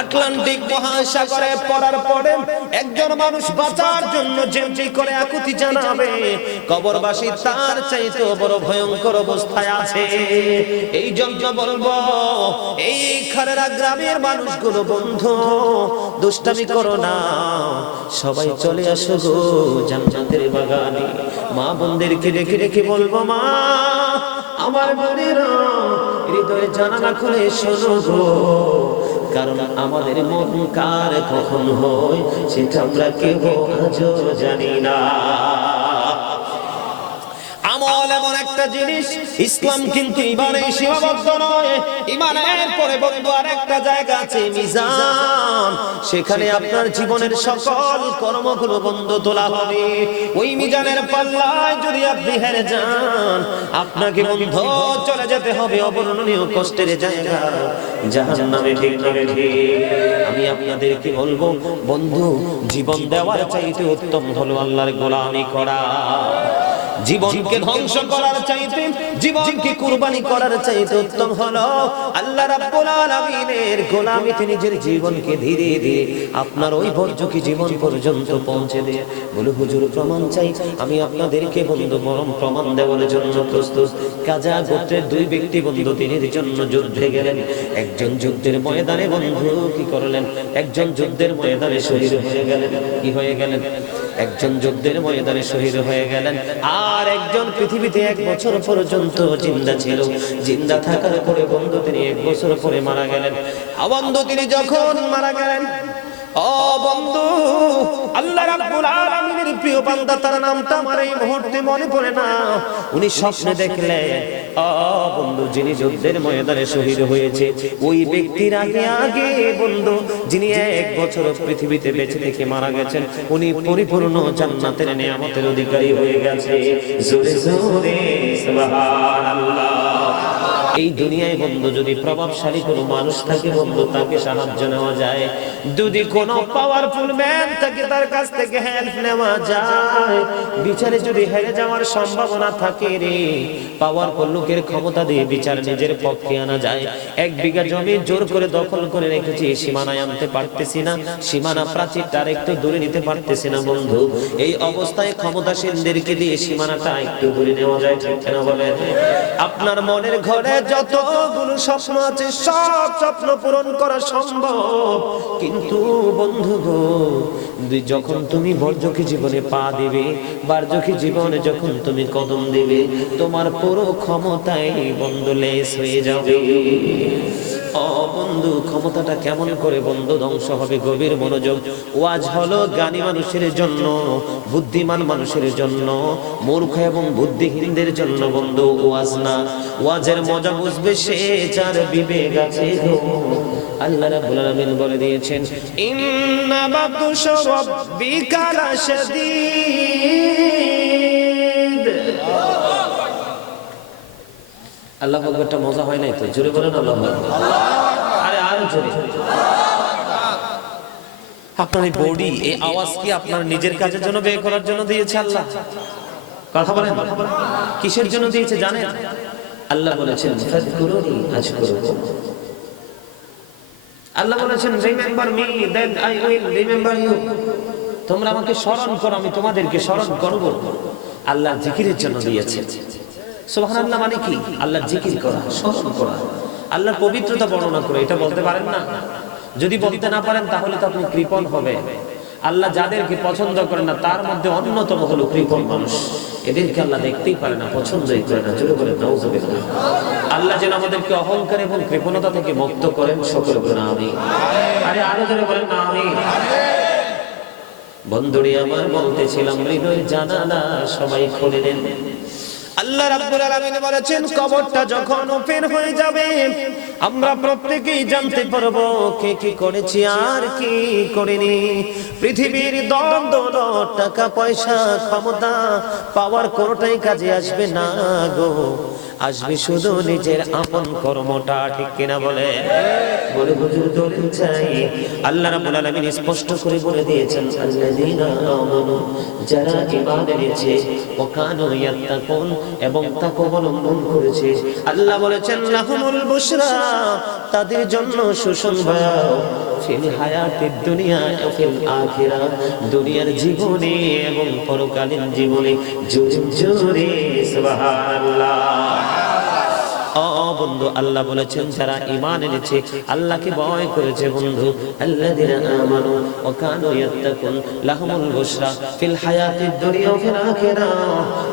Atlantic মহাসাগরে পড়ার পরে একজন মানুষ বাঁচার জন্য যেমনি করে আকুতি জানাবে, কবরবাসী তার চাইতে বড় ভয়ঙ্কর অবস্থায় আছে। এই জন্য বলবো, এই খারেরা গ্রামের মানুষগুলো বন্ধু দুষ্টামি করো না, সবাই চলে আসো গো জান্নাতের বাগানে। মা বোনদেরকে রেখে রেখে বলবো, মা আমার বোনেরা হৃদয়ে জানালা খুলে শোনো গো, কারণ আমাদের মন কার কখন হয় সেটা আমরা কেউ আজও জানি না। আমল এমন একটা জিনিস, ইসলাম কিন্তু ইমানে সীমাবদ্ধ নয়। ইমানের পরে বন্ধু আর একটা জায়গা আছে, মিজান। সেখানে আপনার জীবনের সকল কর্মগুলো বন্ধু তোলা হবে। ওই মিজানের পাল্লায় যদি আপনি হেরে যান, আপনাকে বন্ধু চলে যেতে হবে অবর্ণনীয় কষ্টের জায়গা, জাহান্নামে। ঠিক না ঠিক? আমি আপনাদেরকে বলবো বন্ধু, জীবন দেওয়ার চাইতে উত্তম হলো আল্লাহর গোলামি করা। জীবনকে ধ্বংস করার চাইতে, জীবনকে কুরবানি করার চাইতে উত্তম হলো আল্লাহ রাব্বুল আলামিনের গোলামিতে নিজের জীবনকে ধীরে ধীরে আপনার ওই বর্জকি জীবন পর্যন্ত পৌঁছে দিয়ে বলে, হুজুর প্রমাণ চাই। আমি আপনাদেরকে বন্ধু মরম প্রমাণ দেওয়ার জন্য প্রস্তুত। কাজা গোত্রের দুই ব্যক্তি বন্ধু দিনের জন্য যুদ্ধে গেলেন। একজন যুদ্ধের ময়দানে বন্ধু কি করলেন? একজন যুদ্ধের ময়দানে শহীদ হয়ে গেলেন। কি হয়ে গেলেন? একজন যুদ্ধের ময়দানে শহীদ হয়ে গেলেন, আর একজন পৃথিবীতে 1 বছর পর্যন্ত জিন্দা ছিল। জিন্দা থাকার পরে বন্ধু তিনি 1 বছর পরে মারা গেলেন। বন্ধু তিনি যখন মারা গেলেন, ও বন্ধু, আল্লাহ রাব্বুল আলামিনের প্রিয় বান্দা, তার নামটা আমার এই মুহূর্তে মনে পড়ে না। উনি স্বপ্নে দেখলেন, ও বন্ধু, যিনি যুদ্ধের ময়দানে শহীদ হয়েছে, ওই ব্যক্তির আগে আগে বন্ধু যিনি 1 বছর পৃথিবীতে বেঁচে থেকে মারা গেছেন, উনি পরিপূর্ণ জান্নাতের নিয়ামতের অধিকারী হয়ে গেছে। জোরে জোরে সুবহানাল্লাহ। এই দুনিয়ায় বন্ধু যদি প্রভাবশালী কোনো মানুষ থাকে বন্ধু, তাকে সাহায্য নেওয়া যায়। যদি কোনো পাওয়ারফুল ম্যান থাকে, তার কাছ থেকে হেল্প নেওয়া যায়। বিচারে যদি হেরে যাওয়ার সম্ভাবনা থাকে রে, পাওয়ারফুল লোকের ক্ষমতা দিয়ে বিচার নিজের পক্ষে আনা যায়। 1 বিঘা জমি জোর করে দখল করে রেখেছি, সীমানায় আনতে পারতেছি না, সীমানা প্রাচীরটা একটু দূরে নিতে পারতেছি না বন্ধু। এই অবস্থায় ক্ষমতাসীনদেরকে দিয়ে সীমানাটা একটু দূরে নেওয়া যায়। ঠিক না বলেন? আপনার মনের ঘরে যতগুলো স্বপ্ন আছে, সব স্বপ্ন পূরণ করা সম্ভব, কিন্তু বন্ধু গো, যখন তুমি বর্জকি জীবনে পা দিবে, বার্জকি জীবনে যখন তুমি কদম দিবে, তোমার পুরো ক্ষমতায় বন্ধু লেস হয়ে যাবে। ও বন্ধু, ক্ষমতাটা কেমন করে বন্ধু ধ্বংস হবে? গভীর মনোযোগ। ওয়াজ হলো জ্ঞানী মানুষের জন্য, বুদ্ধিমান মানুষের জন্য, মূর্খ এবং বুদ্ধিহীনদের জন্য বন্ধু ওয়াজ না। ওয়াজের মজা বুঝবে সে যার বিবেক আছে গো। আল্লাহ রাব্বুল আলামিন বলে দিয়েছেন, ইন্না বাতুশা রাব্বিকা লাশাদীদ। আল্লাহ আকবারটা মজা হয় নাই তো? জোরে বলেন আল্লাহু আকবার। আরে আরো জোরে। আপনার এই বডি, এই আওয়াজ কি আপনার নিজের কাজের জন্য ব্যয় করার জন্য দিয়েছে আল্লাহ? কথা বলেন, কিসের জন্য দিয়েছে জানেন? আল্লাহ বলেছেন, ফাযকুরুনি আযকুরুকুম। আল্লাহ বলেছেন, remember me then I will remember you. তোমরা আমাকে স্মরণ করো, আমি তোমাদেরকে স্মরণ করব। আল্লাহ জিকিরের জন্য দিয়েছে। সুবহানাল্লাহ মানে কি? আল্লাহ জিকির করা, স্মরণ করা, আল্লাহর পবিত্রতা বর্ণনা করে। এটা বলতে পারেন না? যদি বলতে না পারেন তাহলে তো আপনি কৃপণ হবে। আল্লাহ যাদেরকে পছন্দ করেন না তার মধ্যে অন্যতম হলো কৃপণ মানুষ। এদেরকে আল্লাহ দেখতেই পারে না, পছন্দই করে না। জোরে বলে নাউযুবিল্লাহ। আল্লাহ যেন আমাদেরকে অহংকার এবং কৃপণতা থেকে মুক্ত করেন, সকলে বলেন আমিন। আরে আরো জোরে বলেন আমিন। বন্ধুরে আমার, বলতেছিলাম হৃদয় জানালা সবাই খুলে দেন। আল্লাহ রাব্বুল আলামিন বলেছেন, কবরটা যখন ওপেন হয়ে যাবে, আমরা প্রত্যেকেই জানতে পারবো কে কি করেছি আর কি করিনি। পৃথিবীর ধন দৌলত, টাকা পয়সা, ক্ষমতা, পাওয়ার কোনোটাই কাজে আসবে না গো। আসবে শুধু নিজের আপন কর্মটা, ঠিক কিনা বলে? বলে হুজুর দলিল চাই। আল্লাহ রাব্বুল আলামিন স্পষ্ট করে বলে দিয়েছেন, আল্লাযীনা আমানু, যারা ঈমান এনেছে, ওয়া কানু ইয়াত্তাকুন, এবং তাকওয়া অবলম্বন করেছে। আল্লাহ বলেছেন লাহুমুল বুশরা, তাদের জন্য সুসংবাদ, ফিল হায়াতিদ দুনিয়া ওয়া ফিল আখিরা, দুনিয়ার জীবনে এবং পরকালীন জীবনে। জোরে জোরে সুবহানাল্লাহ। ও বন্ধু, আল্লাহ বলেছেন যারা ঈমান এনেছে, আল্লাহকে ভয় করেছে বন্ধু, আল্লাযীনা আমানু ওয়া কানু ইয়াত্তাকুন লাহুমুল বুশরা ফিল হায়াতিদ দুনিয়া ওয়া ফিল আখিরা,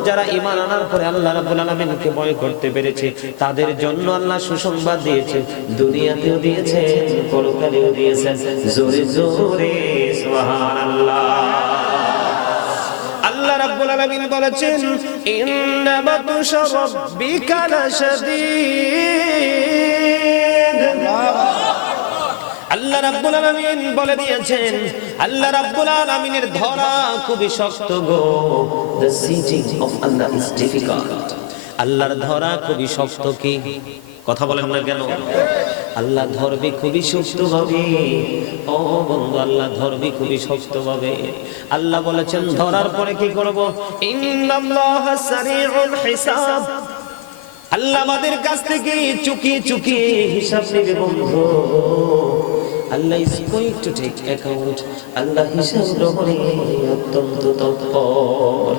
যারা ঈমান আনার পরে আল্লাহ রাব্বুল আলামিনকে ভয় করতে পেরেছে, তাদের জন্য আল্লাহ সুসংবাদ দিয়েছেন, দুনিয়াতেও দিয়েছেন, পরকালেও দিয়েছেন। জোরে জোরে সুবহানাল্লাহ। আল্লাহ রাব্বুল আলামিন বলেছেন ইন্না বাতশা রাব্বিকা লাশাদীদ। আল্লাহ রাব্বুল আলামিন বলে দিয়েছেন, আল্লাহ রাব্বুল আলামিনের ধরা খুবই শক্ত গো। The siege of Allah is difficult. আল্লাহর ধরা খুবই শক্ত। কি কথা বলেন না কেন? আল্লাহ ধরবে খুবই শক্তভাবে। ও বন্ধু, আল্লাহ ধরবে খুবই শক্তভাবে। আল্লাহ বলেছেন ধরার পরে কি করব? ইন্নাল্লাহা সারিউল হিসাব। আল্লাহ আমাদের কাছ থেকে চুকিয়ে চুকিয়ে হিসাব নেবে বন্ধু। আল্লাহ is going to take account. আল্লাহ হিসাব গ্রহণে অত্যন্ত তৎপর।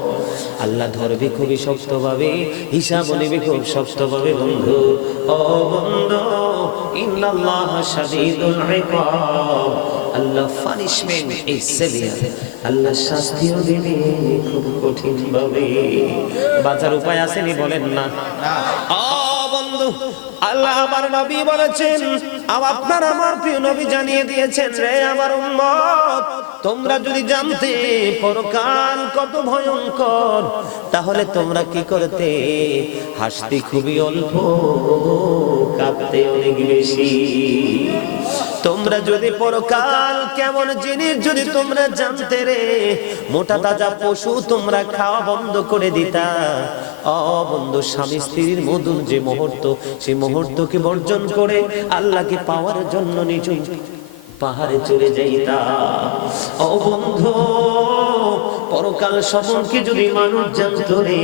আল্লাহ ধরবে খুবই শক্তভাবে, হিসাব নেবে খুব শক্তভাবে বন্ধু। ও বন্ধু, ইন্নাল্লাহা শাদীদুল ইকাব। আল্লাহ পানিশমেন্ট ইজ সেভিয়ার। আল্লাহ শাস্তিও দিবে খুব কঠিন ভাবে। বাঁচার উপায় আসেনি বলেন না? বন্ধু, আল্লাহ আমার নবী বলেছেন, আপনার আমার প্রিয় নবী জানিয়ে দিয়েছেন, রে আমার উম্মত, তোমরা যদি জানতে পরকাল কত ভয়ঙ্কর, তাহলে তোমরা কি করতে? হাসতে খুবই অল্প, কাঁদতে অনেক বেশি। তোমরা যদি পরকাল কেমন জিনিস যদি তোমরা জানতে রে, মোটা তাজা পশু তোমরা খাওয়া বন্ধ করে দিতা। ও বন্ধু, স্বামী স্ত্রীর মধুর যে মুহূর্ত, সেই মুহূর্তকে বর্জন করে আল্লাহকে পাওয়ার জন্য নিচু পাহাড়ে চলে যাইতা। ও বন্ধু, পরকাল সম্পর্কে যদি মানুষ জানতো রে,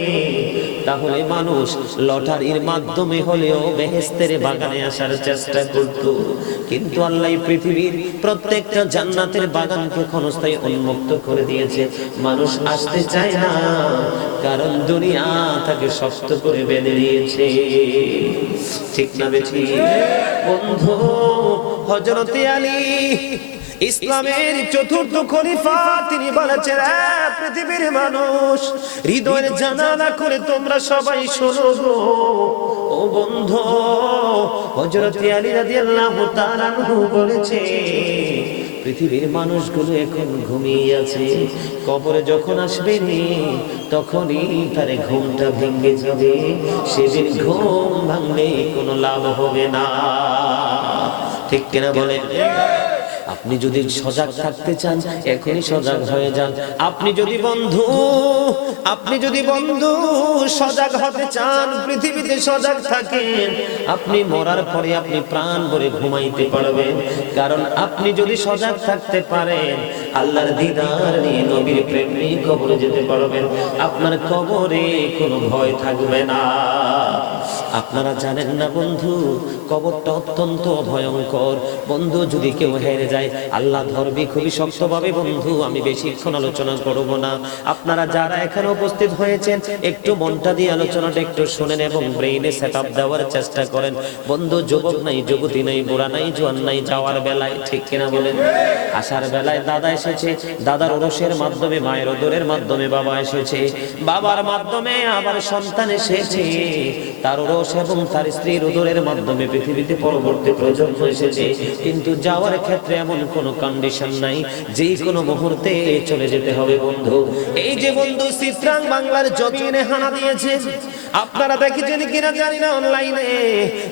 তাহলে মানুষ লটারির মাধ্যমে হলেও বেহেশতের বাগানে আসার চেষ্টা করত। কিন্তু আল্লাহ পৃথিবীর প্রত্যেকটা জান্নাতের বাগানকে ক্ষণস্থায়ী উন্মুক্ত করে দিয়েছে। মানুষ আসতে চায় না, কারণ দুনিয়া তাকে শক্ত করে বেঁধে দিয়েছে। ঠিক না বেঠি বন্ধু? হযরতে আলী, ইসলামের চতুর্থ খলিফা, তিনি বলেছেন, পৃথিবীর মানুষ, হৃদয়ের জানালা করে তোমরা সবাই শোনো গো। ও বন্ধু, হযরতে আলী রাদিয়াল্লাহু তাআলা আনহু বলেছে, পৃথিবীর মানুষগুলো এখন ঘুমিয়ে আছে, কবরে যখন আসবে তখনই তার ঘুমটা ভেঙে যাবে। সেদিন ঘুম ভাঙলে কোনো লাভ হবে না। ঠিক কিনা বলেন? আপনি যদি সজাগ থাকতে চান, এখনই সজাগ হয়ে যান। আপনি যদি বন্ধু সজাগ হতে চান, পৃথিবীতে সজাগ থাকেন, আপনি মরার পরে আপনি প্রাণ ভরে ঘুমাইতে পারবেন। কারণ আপনি যদি সজাগ থাকতে পারেন, আল্লাহর দিদার নিয়ে নবীর প্রেম নিয়ে কবরে যেতে পারবেন। আপনার কবরে কোনো ভয় থাকবে না। আপনারা জানেন না বন্ধু, কবরটা অত্যন্ত ভয়ঙ্কর বন্ধু। যদি কেউ হেরে যায়, আল্লাহ ধরবে খুবই শক্তভাবে বন্ধু। আমি বেশিক্ষণ আলোচনা করব না। আপনারা যারা এখানে উপস্থিত হয়েছেন, একটু মনটা দিয়ে আলোচনাটা একটু শুনেন এবং ব্রেইনে সেটআপ দেওয়ার চেষ্টা করেন বন্ধু। যুবক নাই, যুবতী নাই, বুড়া নাই, জোয়ান নাই, যাওয়ার বেলায়, ঠিক কিনা বলেন? আসার বেলায় দাদা এসেছে, দাদার ওরসের মাধ্যমে, মায়ের ওদরের মাধ্যমে বাবা এসেছে, বাবার মাধ্যমে আবার সন্তান এসেছে, তার ওরস এবং তার স্ত্রীর ওদরের মাধ্যমে পৃথিবীতে পরবর্তী প্রজন্ম এসেছে। কিন্তু যাওয়ার ক্ষেত্রে এমন কোনো কন্ডিশন নাই, যেই কোনো মুহূর্তে চলে যেতে হবে বন্ধু। এই যে বন্ধু চিত্রাং বাংলার জমিনে হানা দিয়েছে, আপনারা দেখেছেন কিনা জানি না, অনলাইনে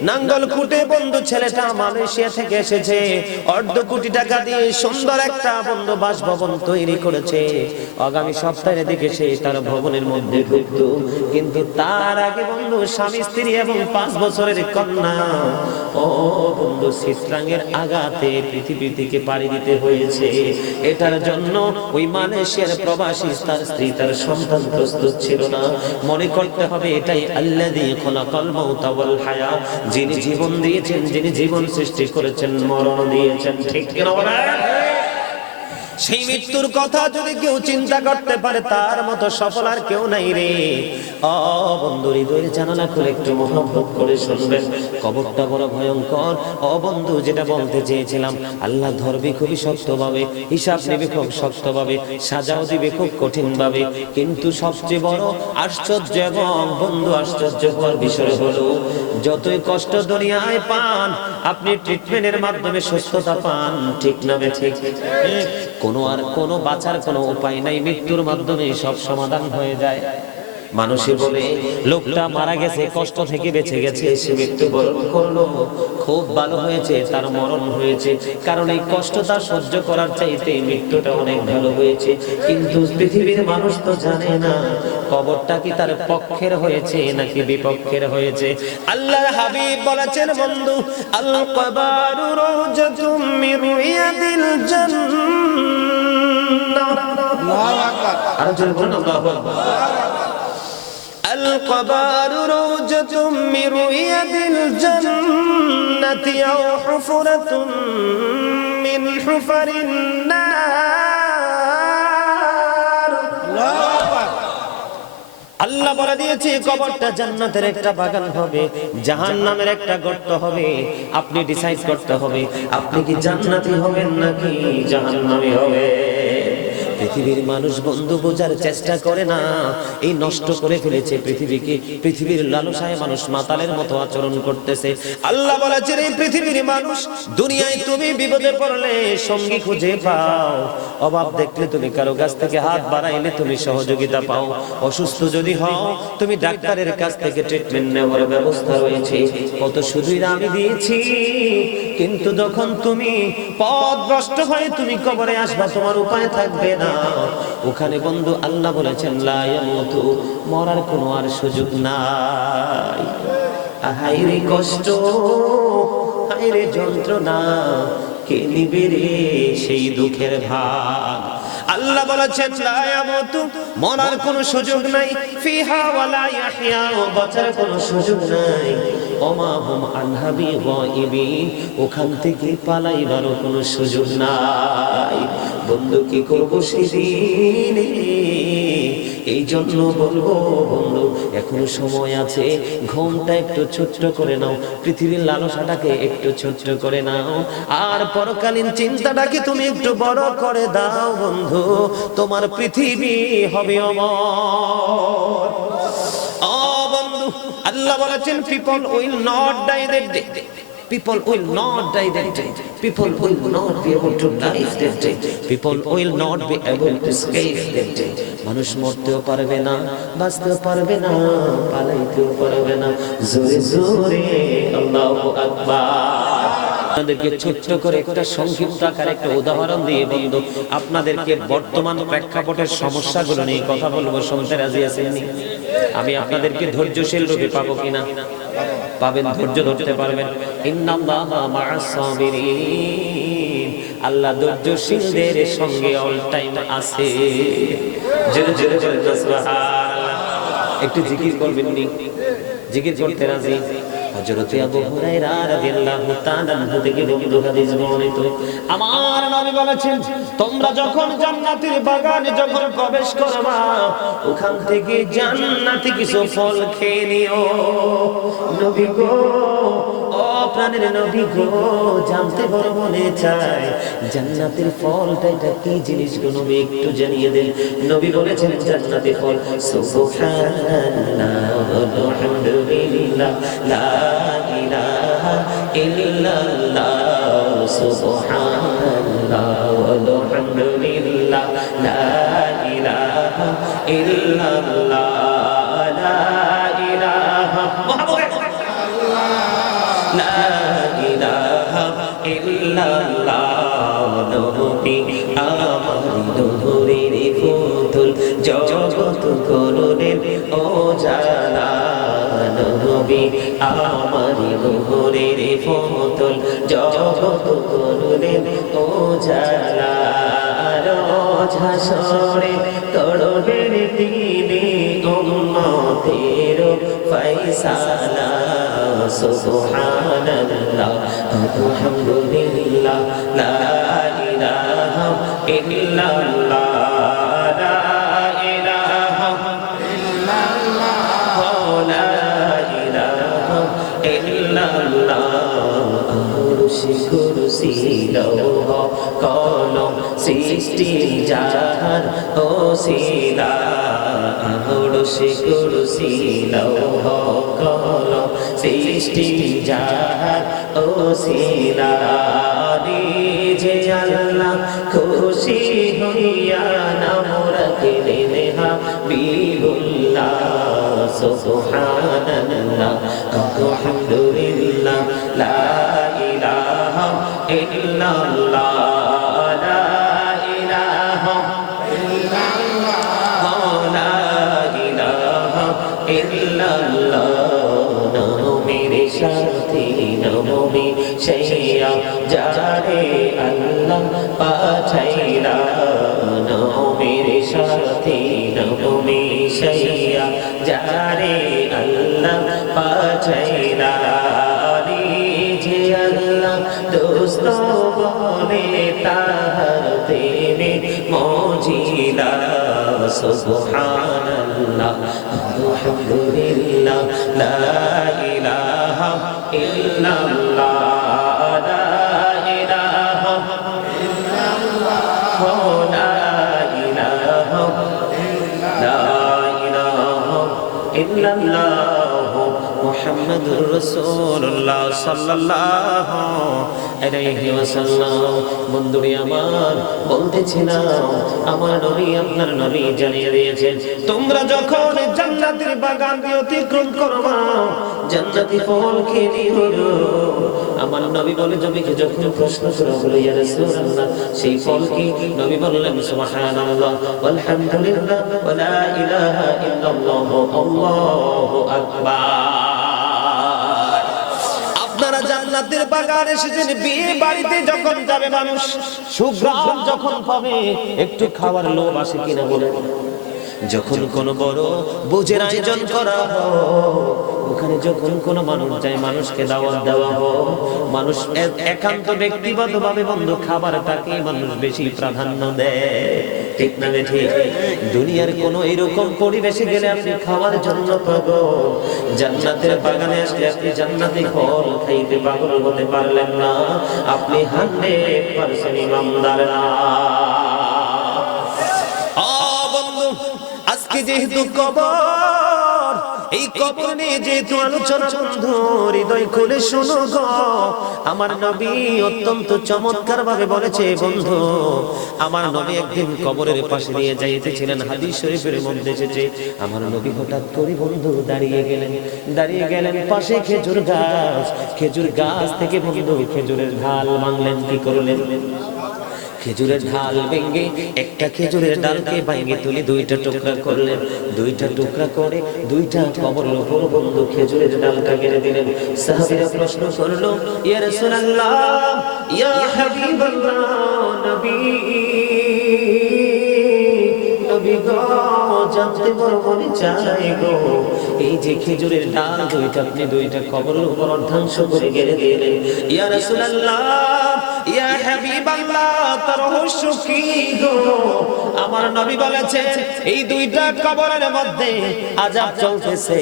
নাঙ্গলকুটে বন্ধু ছেলেটা মালয়েশিয়া থেকে এসেছে, অর্ধ কোটি টাকা দিয়ে সুন্দর একটা বন্ধু বাসভবন তৈরি করেছে। আগামী সপ্তাহের দিকে সে তার ভবনের মধ্যে ঢুকতো, কিন্তু তার আগে বন্ধু স্বামী স্ত্রী এবং 5 বছরের কন্যা ও বন্ধু চিত্রাঙ্গের আঘাতে পৃথিবী থেকে পাড়ি দিতে হয়েছে। এটার জন্য ওই মালয়েশিয়ার প্রবাসী তার স্ত্রী তার সন্তান প্রস্তুত ছিল না। মনে করতে হবে এটাই আল্লাযী খলাকাল মাউতা ওয়াল হায়া, যিনি জীবন দিয়েছেন, যিনি জীবন সৃষ্টি করেছেন, মরণ দিয়েছেন। ঠিক কি না বলেন? সেই মৃত্যুর কথা যদি কেউ চিন্তা করতে পারে তার মতো সফল আর কেউ নাই রে। বন্ধু হৃদয়ের জানালা খুলে একটু মহব্বত করে শুনবেন, কবরটা বড় ভয়ঙ্কর। বন্ধু যেটা বলতে চেয়েছিলাম, আল্লাহ ধরবে খুবই শক্তভাবে, হিসাব নেবে খুব শক্তভাবে, সাজাও দিবে খুব কঠিন ভাবে। কিন্তু সবচেয়ে বড় আশ্চর্য এবং বন্ধু আশ্চর্য হওয়ার বিষয় হলো, যতই কষ্ট দুনিয়ায় পান আপনি ট্রিটমেন্টের মাধ্যমে সুস্থতা পান। ঠিক না ঠিক? কোনো বাঁচার কোনো উপায় নাই, মৃত্যুর মাধ্যমে সব সমাধান হয়ে যায়। মানুষে বলে লোকটা মারা গেছে, কষ্ট থেকে বেঁচে গেছে, সে মৃত্যুবরণ করলো, খুব ভালো হয়েছে, তার মরণ হয়েছে, কারণ এই কষ্টটা সহ্য করার চাইতে মৃত্যুটা অনেক ভালো হয়েছে। কিন্তু পৃথিবীর মানুষ তো জানে না কবরটা কি তার পক্ষের হয়েছে নাকি বিপক্ষের হয়েছে। আল্লাহর হাবিব বলেছেন বন্ধু, আল কবরু রাওজাতুম মিন রিয়াদিল জান্নাহ। আল্লাহু আকবার। আর জোরে বলুন আল্লাহু আকবার। القبر روجة من رياض الجنة أو حفرة من حفر النار। আল্লাহ বলে দিয়েছে কবরটা জান্নাতের একটা বাগান হবে, জাহান্নামের একটা গর্ত হবে। আপনি ডিসাইড করতে হবে আপনি কি জান্নাতি হবেন নাকি জাহান্নামী হবেন। পৃথিবীর মানুষ বন্ধু বোঝার চেষ্টা করে না, এই নষ্ট করে ফেলেছে পৃথিবীকে। পৃথিবীর লালসায় মানুষ মাতালের মতো আচরণ করতেছে। আল্লাহ বলেছেন এই পৃথিবীর মানুষ, দুনিয়ায় তুমি বিপদে পড়লে সঙ্গী খুঁজে পাও, অভাব দেখলে তুমি কারো কাছ থেকে হাত বাড়াইলে তুমি সহযোগিতা পাও, অসুস্থ যদি হও তুমি ডাক্তারের কাছ থেকে ট্রিটমেন্ট নেওয়ার ব্যবস্থা রয়েছে। কত শুধুই আমি দিয়েছি, কিন্তু যখন তুমি পথভ্রষ্ট হয়ে তুমি কবরে আসবা, তোমার উপায় থাকবে না। ওখানে বন্ধু আল্লাহ বলেছেন লা ইয়ামুতু, মরার কোনো আর সুযোগ নাই। হায়রে কষ্ট, হায়রে যন্ত্রণা, কে নিবে রে সেই দুঃখের ভাগ। আল্লাহ বলেছেন লা ইয়ামুতু, মরার কোনো সুযোগ নাই, ফিহা ওয়ালা ইয়াহইয়া, বাঁচার কোনো সুযোগ নাই, ওমা হুম আনহা বিগাইবিন, ওখান থেকে পালাইবারও কোনো সুযোগ নাই। বন্ধু কি করবো সেদিন, এই জন্য বলবো বন্ধু এখনো সময় আছে, ঘুমটা একটু ছোট্ট করে নাও, পৃথিবীর লালসাটাকে একটু ছোট্ট করে নাও, আর পরকালীন চিন্তাটাকে তুমি একটু বড় করে দাও বন্ধু, তোমার পৃথিবী হবে অমর। বন্ধু আল্লাহ বলেছেন people will not die that day, people will not die that day, people will not be able to die that day, people will not be able to escape that day। মানুষ মরতেও পারবে না, বাঁচতেও পারবে না, পালাইতেও পারবে না। জোরে জোরে আল্লাহু আকবার। আপনাদেরকে ছোট্ট করে একটা সংক্ষিপ্ত আকারে একটা উদাহরণ দিয়ে বন্ধু আপনাদেরকে বর্তমান প্রেক্ষাপটের সমস্যাগুলো নিয়ে কথা বলবো। শুনতে রাজি আছেন? আমি আপনাদেরকে ধৈর্যশীল রূপে পাবো কিনা? পাবেন, ধৈর্য ধরতে পারবেন। ইন্নাল্লাহা মা'আস সাবিরিন, আল্লাহ ধৈর্যশীলদের সঙ্গে অল টাইম আছে। জোরে জোরে বলেন সুবহানাল্লাহ। একটু জিকির করবেন নি? জিকির করতে রাজি? হযরত আবু হুরায়রা রাদিয়াল্লাহু তাআলা আনহু থেকে বর্ণিত হাদিস বর্ণিত, আমার নবী বলেছেন তোমরা যখন জান্নাতের বাগানে যখন প্রবেশ করবা, ওখান থেকে জান্নাতি কিছু ফল খেয়ে নিও। নবী গো, ও প্রাণের নবী গো, জানতে বড় মনে চায় জান্নাতের ফলটা এটা কি জিনিস গো নবী, একটু জানিয়ে দেন। নবী বলেছেন জান্নাতের ফল সুবহানাল্লাহ আলহামদুলিল্লাহ লা ইলাহা ইল্লাল্লাহ, সুবহানাল্লাহ আলহামদুলিল্লাহ লা ইলাহা ইল্লাল্লাহ, লা ইলাহা লা ইলাহা ইল্লাল্লাহ। নবী আমার নূরের ফুতুল, জগৎ করলেন ও জালা, নবী আমারি নূরের ফতুল জগত করলেন উজালা রোজ হাসরে করবেন তিনি উম্মতের ফয়সালা সুবহানাল্লাহ আলহামদুলিল্লাহ লা ইলাহা ইল্লাল্লাহ লা ইলাহা ইল্লাল্লাহ লা ইলাহা ইল্লাল্লাহ আরশে কুরসি লৌহ কলম সৃষ্টি জাহান ওসিলা আরশে কুরসি লৌহ কলম সৃষ্টি জাহান ওসিলা যে আল্লাহ খুশি হইয়া নাম রাখলেন হাবিবুল্লাহ সুবহানাল্লাহ আলহামদুলিল্লাহ লা ইলাহা ইল্লাল্লাহ লা ইলাহা ইল্লাল্লাহ লা ইলাহা ইল্লাল্লাহ নামের সাথে নবী শাইয়া যারে আল্লাহ পাঠাইলা নামের সাথে নবী শাইয়া যারে আল্লাহ পাঠাইলা যে আল্লাহ দোস্ত বলে তাহার প্রেমে মজিলা সুবহানাল্লাহ আলহামদুলিল্লাহ লা ইলাহা ইল্লাল্লাহ লা ইলাহা ইল্লাল্লাহ লা ইলাহা ইল্লাল্লাহ মুহাম্মাদুর রাসূলুল্লাহ সাল্লাল্লাহু আলাইহি ওয়াসাল্লাম। বন্ধুরে আমার, বলতেছিলাম আমার নবী আপনার নবী জানিয়ে দিয়েছেন তোমরা যখন জান্নাতের বাগান দিয়ে অতিক্রম করবা জান্নাতি ফল খেয়ে হলো। আমার নবী বলে নবীকে যখন প্রশ্ন করা হলো ইয়া রাসূলুল্লাহ সেই ফল কি? নবী বললেন সুবহানাল্লাহ ওয়ালহামদুলিল্লাহ ওয়া লা ইলাহা ইল্লাল্লাহ আল্লাহু আকবার। আপনারা জান্নাতের বাগানে এসেছেন, বিয়ে বাড়িতে যখন যাবে মানুষ সুগ্রাম যখন পাবে একটু খাওয়ার লোভ আসে কিনা বলে? যখন কোন বড় ভোজের আয়োজন করা হয় ওখানে যখন কোন মানুষ যায় মানুষকে দাওয়াত দেওয়া হয়, মানুষ একান্ত ব্যক্তিগতভাবে বন্ধু খাবারটাকে মানুষ বেশি প্রাধান্য দেয়, ঠিক না ঠিক? দুনিয়ার কোন এরকম পরিবেশে গেলে আপনি খাওয়ার জন্য পাগল, জান্নাতের বাগানে আসলে আপনি জান্নাতি ফল খাইতে পাগল হতে পারলেন না, আপনি 100% ইমানদার না। আজকে যেহেতু কবর, এই কবর নিয়ে যেহেতু আলোচনা বন্ধু হৃদয় খুলে শোনো গো। আমার নবী অত্যন্ত চমৎকার ভাবে বলেছে বন্ধু, আমার নবী একদিন কবরের পাশে নিয়ে যাইতেছিলেন, হাদিস শরীফের মধ্যে এসেছে আমার নবী হঠাৎ করে বন্ধু দাঁড়িয়ে গেলেন পাশে খেজুর গাছ থেকে বন্ধু খেজুরের ঢাল ভাঙলেন। কি করলেন? খেজুরের ঢাল ভেঙে একটা খেজুরের ডালকে ভেঙে তুলে দুইটা টুকরা করলেন, দুইটা টুকরা করে দুইটা কবরের উপর বন্ধু খেজুরের ডালটা গেড়ে দিলেন। সাহাবীরা প্রশ্ন করলো ইয়া রাসূলুল্লাহ ইয়া হাবিবাল্লাহ, নবী গো জানতে বড় মনে চাই গো, এই যে খেজুরের ডাল দুইটা আপনি দুইটা কবরের উপর অর্ধাংশ করে গেড়ে দিলেন, ইয়া রাসূলুল্লাহ ইয়া হাবিবাল্লাহ তার রহস্য কি গো? আমার নবী বলেছেন এই দুইটা কবরের মধ্যে আযাব চলতেছে।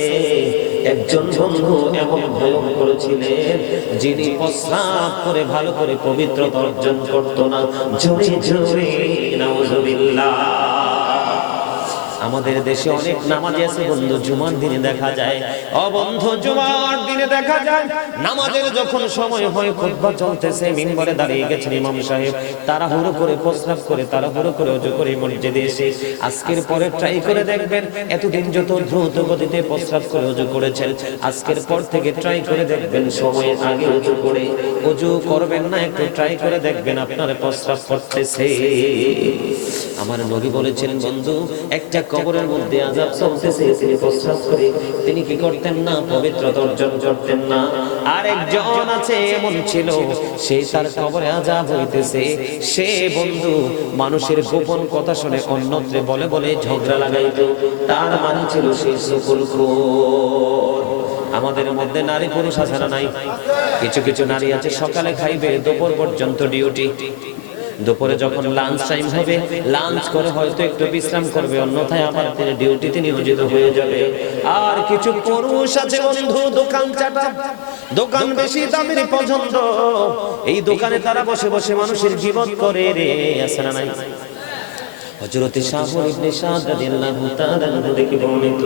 একজন বন্ধু এমন ভয়ঙ্কর ছিলেন যিনি প্রস্রাব করে ভালো করে পবিত্রতা অর্জন করত না। জোরে জোরে নাউযুবিল্লাহ। আমাদের দেশে অনেক নামাজি আছে বন্ধু, জুমার দিনে দেখা যায়, ও বন্ধু জুমার দিনে দেখা যায় নামাজের যখন সময় হয় খুতবা চলতেছে, মিম্বরে দাঁড়িয়ে গেছেন ইমাম সাহেব, তাড়াহুড়ো করে প্রস্রাব করে তাড়াহুড়ো করে ওযু করে মসজিদে এসে আজকের পরে ট্রাই করে দেখবেন, এতদিন যত দ্রুত গতিতে প্রস্রাব করে ওযু করেছেন আজকের পর থেকে ট্রাই করে দেখবেন সময়ের আগে ওযু করবেন না, একটু ট্রাই করে দেখবেন আপনার প্রস্রাব করতেছে। আমার নবী বলেছেন বন্ধু একটা কবরের মধ্যে আযাব চলতেছে, তিনি প্রস্রাব করে তিনি কি করতেন না, পবিত্রতা অর্জন করতেন না। আর একজন আছে এমন ছিল, সে তার কবরে আযাব হইতেছে, সে বন্ধু মানুষের গোপন কথা শুনে অন্যত্রে বলে বলে ঝগড়া লাগাইতো, তার মানে ছিল সে চুগলখোর। আমাদের মধ্যে নারী পুরুষ আছে না নাই? কিছু কিছু নারী আছে সকালে খাইবে, দুপুর পর্যন্ত ডিউটি, দুপুরে যখন লাঞ্চ টাইম হবে লাঞ্চ করে হয়তো একটু বিশ্রাম করবে, অন্যথায় আবার তিনি ডিউটিতে নিয়োজিত হয়ে যাবে। আর কিছু পুরুষ আছে বন্ধু দোকান চাটা, দোকান বেশি দামের পছন্দ, এই দোকানে তারা বসে বসে মানুষের জীবন করে রে, আছে না নাই? হযরত শাহর ইবনে সাদ রাদিয়াল্লাহু তাআলা থেকে বর্ণিত,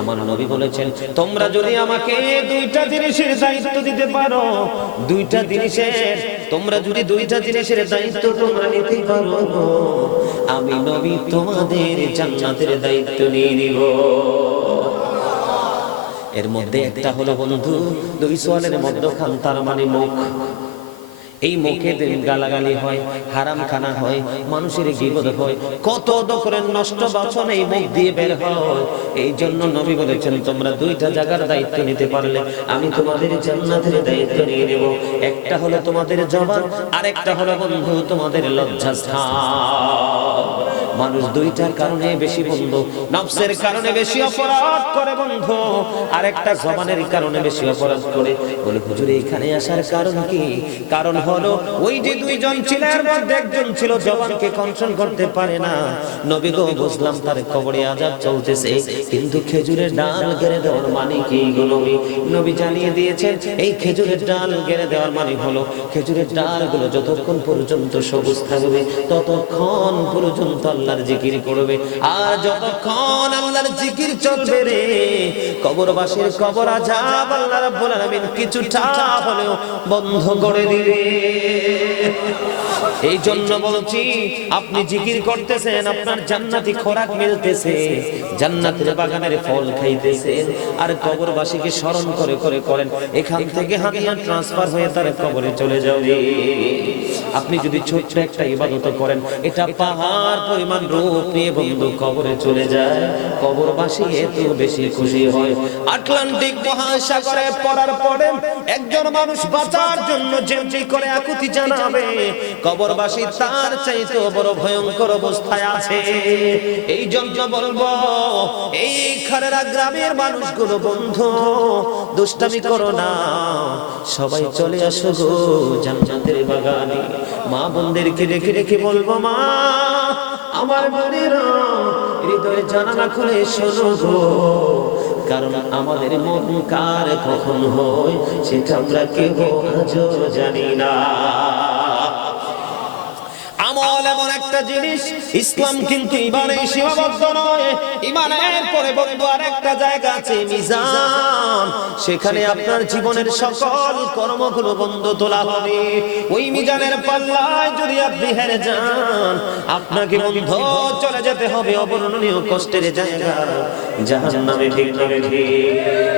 আমার নবী বলেছেন, তোমরা যদি আমাকে দুইটা জিনিসের দায়িত্ব দিতে পারো, দুইটা জিনিসের, তোমরা যদি দুইটা জিনিসের দায়িত্ব তোমরা নিতে পারো, আমি নবী তোমাদের জান্নাতের দায়িত্ব নিয়ে নিব। এর মধ্যে একটা হলো বন্ধু, দুই সোয়ালের মধ্যখান, তার মানে মুখ। এই মুখে গালাগালি হয়, হারাম খানা হয়, মানুষের গীবত হয়, কত দোকরের নষ্ট বচন এই মুখ দিয়ে বের হয়। এই জন্য নবী বলেছেন, তোমরা দুইটা জায়গার দায়িত্ব নিতে পারলে আমি তোমাদের জান্নাতের দায়িত্ব নিয়ে নেব। একটা হলো তোমাদের জবান, আর একটা হলো বন্ধু তোমাদের লজ্জাস্থান। মানুষ দুইটার কারণে বেশি বন্ধু, নফসের কারণে বেশি অপরাধ করে বন্ধু, আর একটা জবানের কারণে বেশি অপরাধ করে। বলে হুজুর এখানে আসার কারণ কি? কারণ হলো ওই যে দুইজন ছিল, এর মধ্যে একজন ছিল জবানকে কন্ট্রোল করতে পারে না। নবী গো বুঝলাম তার কবরে আযাব চলতেছে, কিন্তু খেজুরের ডাল গেড়ে দেওয়ার মানে কি গো নবী? নবী জানিয়ে দিয়েছেন, এই খেজুরের ডাল গেড়ে দেওয়ার মানে হলো খেজুরের ডালগুলো যতক্ষণ পর্যন্ত সবুজ থাকবে ততক্ষণ পর্যন্ত আল্লাহর জিকির করবে, আর যতক্ষণ আল্লাহর জিকির চলবে রে, কবরবাসীর কবর আযাব আল্লাহ রাব্বুল আলামিন কিছুটা হলেও বন্ধ করে দিবে। এই জন্য বলছি, আপনি জিকির করতেছেন, আপনার জান্নাতি খোরাক মিলতেছে, জান্নাতের বাগানের ফল খাইতেছেন, আর কবরবাসীকে স্মরণ করে করে করেন, এখান থেকে হাদিয়া ট্রান্সফার হয়ে তার কবরে চলে যাবে। আপনি যদি ছোট্ট একটা ইবাদত করেন, এটা পাহাড় পরিমাণ রূপ নিয়ে বন্ধু কবরে চলে যায়, কবরবাসী এত বেশি খুশি হয়। আটলান্টিক মহাসাগরে পড়ার পরে একজন মানুষ বাঁচার জন্য যে করে আকুতি জানাবে, কবরবাসী তার চাইতে বড় ভয়ঙ্কর অবস্থায় আছে। এই জন্য বলবো, এই খারেরা গ্রামের মানুষগুলো বন্ধু দুষ্টামি করো না, সবাই চলে আসো গো জান্নাতের বাগানে। মা বোনদেরকে রেখে রেখে বলবো, মা আমার বোনেরা হৃদয়ে জানালা খুলে শোনো গো, কারণ আমাদের মন কার কখন হয় সেটা আমরা কেউ আজও জানি না। আমল এমন একটা জিনিস, ইসলাম কিন্তু ইমানে সীমাবদ্ধ নয়। ইমানের পরে বন্ধু আর একটা জায়গা আছে, মিজান। সেখানে আপনার জীবনের সকল কর্মগুলো বন্ধ তোলা হবে। ওই মিজানের পাল্লায় যদি আপনি হেরে যান, আপনাকে বন্ধু চলে যেতে হবে অবর্ণনীয় কষ্টের জায়গা, জাহান্নামে। ঠিক না ঠিক?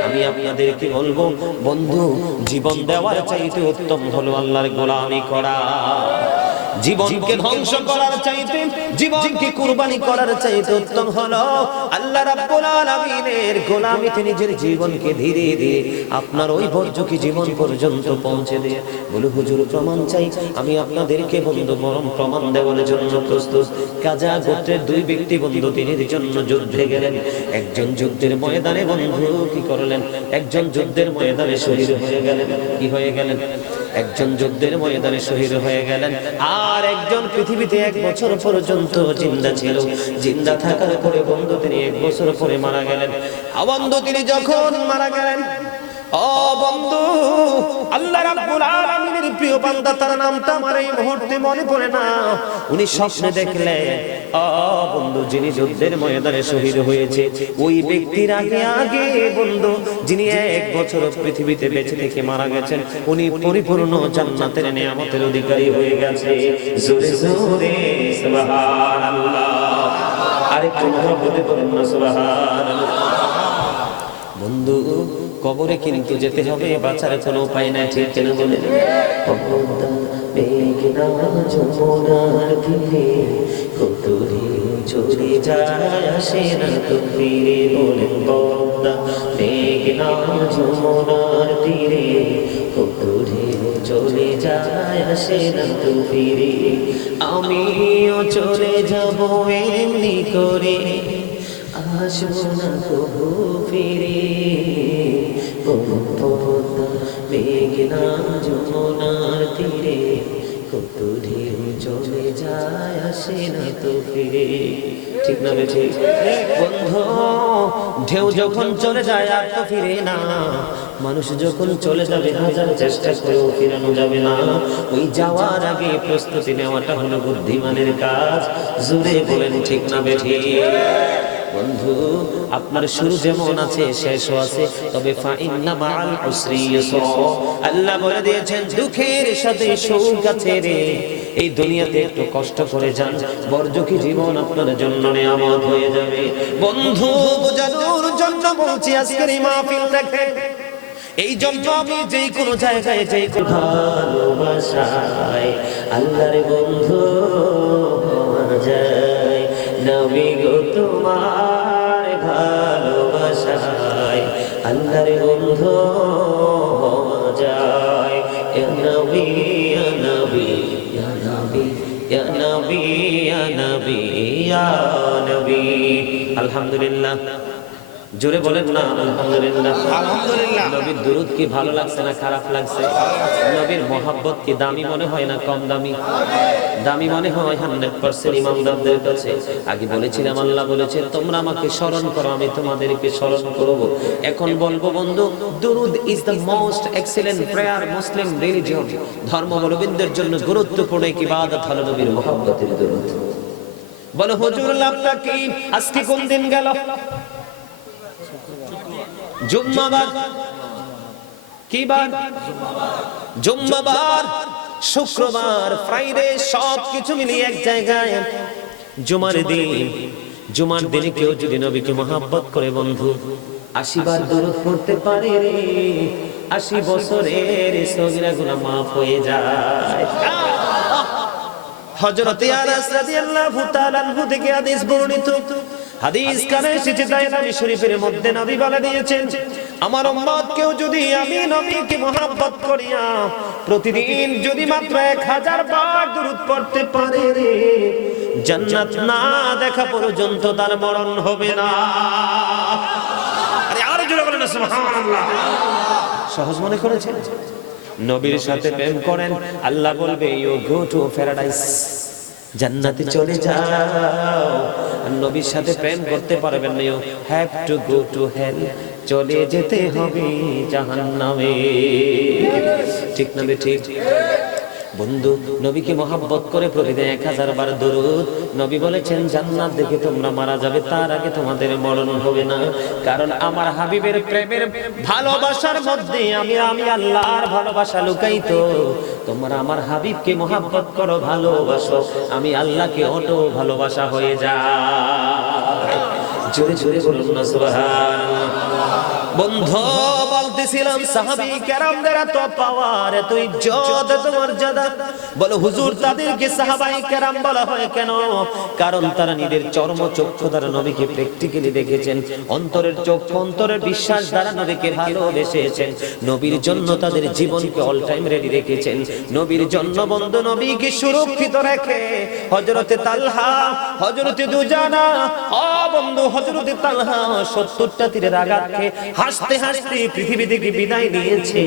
আমি আপনাদেরকে বলবো বন্ধু, জীবন দেওয়ার চাইতে উত্তম হলো আল্লাহর গোলামি করা। জীবনকে ধ্বংস করার চাইতে, জীবনকে কুরবানি করার চাইতে উত্তম হলো আল্লাহ রাব্বুল আলামিনের গোলামিতে নিজের জীবনকে ধীরে ধীরে আপনার ওই বর্জকি জীবন পর্যন্ত পৌঁছে দিয়ে। বলে হুজুর প্রমাণ চাই, আমি আপনাদেরকে বন্ধু বরং প্রমাণ দেওয়ার জন্য প্রস্তুত। কাজা গোত্রের দুই ব্যক্তি বন্ধু দিনের জন্য যুদ্ধে গেলেন। একজন যুদ্ধের ময়দানে বন্ধু কি করলেন? একজন যুদ্ধের ময়দানে শহীদ হয়ে গেলেন। কি হয়ে গেলেন? একজন যুদ্ধের ময়দানে শহীদ হয়ে গেলেন, আর একজন পৃথিবীতে 1 বছর পর্যন্ত জিন্দা ছিল। জিন্দা থাকার পরে বন্ধু তিনি 1 বছর পরে মারা গেলেন। বন্ধু তিনি যখন মারা গেলেন, ও বন্ধু, আল্লাহ রাব্বুল আলামিনের প্রিয় বান্দা, তার নামটা আমার এই মুহূর্তে মনে পড়ে না, উনি স্বপ্নে দেখলেন, ও বন্ধু, যিনি যুদ্ধের ময়দানে শহীদ হয়েছে, ওই ব্যক্তির আগে আগে বন্ধু যিনি 1 বছর পৃথিবীতে বেঁচে থেকে মারা গেছেন, উনি পরিপূর্ণ জান্নাতের নিয়ামতের অধিকারী হয়ে গেছে। জোরে জোরে সুবহানাল্লাহ। আরেকটু মহব্বতে বলেন না সুবহানাল্লাহ। বন্ধু, কবরে কিন্তু যেতে হবে, বাঁচার কোনো উপায় নাই। ঠিক কেন বলেন? মেঘনা যমুনার তীরে কত চলে যায় আসে না তো ফিরে বলেন পদ্মা মেঘনা যমুনার তীরে কত ঢেউ চলে যায় আসে না তো ফিরে আমিও চলে যাব এমনি করে আসবো না কবু ফিরে পদ্মা মেঘনা যমুনার তীরে কত ঢেউ চলে যায় আসে না তো ফিরে ঠিক না ঠিক বন্ধু ঢেউ যখন চলে যায় আর তো ফিরে না মানুষ যখন চলে যাবে হাজার চেষ্টা করেও ফিরানো যাবে না ওই যাওয়ার আগে প্রস্তুতি নেওয়াটা হলো বুদ্ধিমানের কাজ জোরে বলেন ঠিক না বেঠিক বন্ধু আপনার শুরু যেমন আছে শেষও আছে তবে ফাইন্না মাআল উসরি ইউসরা আল্লাহ বলে দিয়েছেন দুঃখের সাথে সুখ আছে রে এই দুনিয়াতে একটু কষ্ট করে যান বরজকি জীবন আপনার জন্য নিয়ামত হয়ে যাবে বন্ধু বোঝানোর জন্য বলছি আজকের এই মাহফিল দেখে এই জন্য আমি যেই কোনো জায়গায় যেই কোনো ভালোবাসায় আল্লাহর বন্ধু যায় নবী গো তোমার ভালোবাসায় আল্লাহর বন্ধু যায় ইয়া নবী ইয়া নবী ইয়া নবী ইয়া নবী ইয়া নবী ইয়া নবী আলহামদুলিল্লাহ জোরে বলেন না আলহামদুলিল্লাহ আলহামদুলিল্লাহ নবীর দুরূদ কি ভালো লাগছে না খারাপ লাগছে নবীর মহব্বত কি দামি মনে হয় না কম দামি দামি মনে হয় 100% ইমানদারদের কাছে আগে বলেছিলাম আল্লাহ বলেছে তোমরা আমাকে স্মরণ করো আমি তোমাদেরকে স্মরণ করব এখন বলবো বন্ধু দুরূদ is the most excellent prayer Muslim religion ধর্মাবলম্বীদের জন্য গুরুত্বপূর্ণ এক ইবাদত হলো নবীর মহব্বতের দুরূদ বলো হুজুর লাভটা কি আজকে কোন দিন গেল জুম্মাবার কি বার জুম্মাবার শুক্রবার ফ্রাইডে সব কিছু মিলিয়ে এক জায়গায় জুমার দিনে কেউ যদি নবীকে মহব্বত করে বন্ধু 80 বার দরুদ পড়তে পারে রে 80 বছরের সগীরা গুনাহ মাফ হয়ে যায় হযরত আনাস রাদিয়াল্লাহু তাআলা আনহু থেকে হাদিস বর্ণিত হাদিস কানে এসেছে তাইরাবি শরীফের মধ্যে নবী বলে দিয়েছেন আমার উম্মত কেউ যদি আমি নবীকে মহব্বত করিয়া প্রতিদিন যদি মাত্র 1000 বার দরুদ পড়তে পারে রে জান্নাত না দেখা পর্যন্ত তার মরণ হবে না আরে আর জোরে বলেন সুবহানাল্লাহ সহজ মনে করেছেন নবীর সাথে প্রেম করেন আল্লাহ বলবে ইউ গো টু প্যারাডাইস জান্নাতে চলে যাও নবীর সাথে প্রেম করতে পারবেন না you have to go to hell চলে যেতে হবে জাহান্নামে ঠিক না ঠিক বন্ধু নবীকে মহব্বত করে প্রতিদিন 1000 বার দরুদ নবী বলেছেন জান্নাত দেখে তোমরা মারা যাবে তার আগে তোমাদের মরণ হবে না কারণ আমার হাবিবের প্রেমের ভালোবাসার মধ্যে আমি আল্লাহর ভালোবাসা লুকায়িত তোমরা আমার হাবিবকে মহব্বত করো ভালোবাসো আমি আল্লাহকে অটো ভালোবাসা হয়ে যায় জোরে জোরে বলুন না সুবহানাল্লাহ বন্ধু বলতেছিলাম সাহাবী কেরামদের এত পাওয়ার এত ইজ্জত এত মর্যাদা বলো হুজুর তাদেরকে সাহাবায়ে কেরাম বলা হয় কেন কারণ তারা নিজের চর্মচক্ষু দ্বারা নবীকে প্র্যাকটিক্যালি দেখেছেন অন্তরের চক্ষু অন্তরের বিশ্বাস দ্বারা নবীকে ভালোবেসেছেন নবীর জন্য তাদের জীবনকে অল টাইম রেডি রেখেছেন নবীর জন্য বন্ধু নবীকে সুরক্ষিত রেখে হযরতে তালহা হযরতে দুজানা বন্ধু হযরতে তালহা 70টা তীরের আঘাত খেয়ে হাসতে হাসতে পৃথিবী থেকে বিদায় নিয়েছে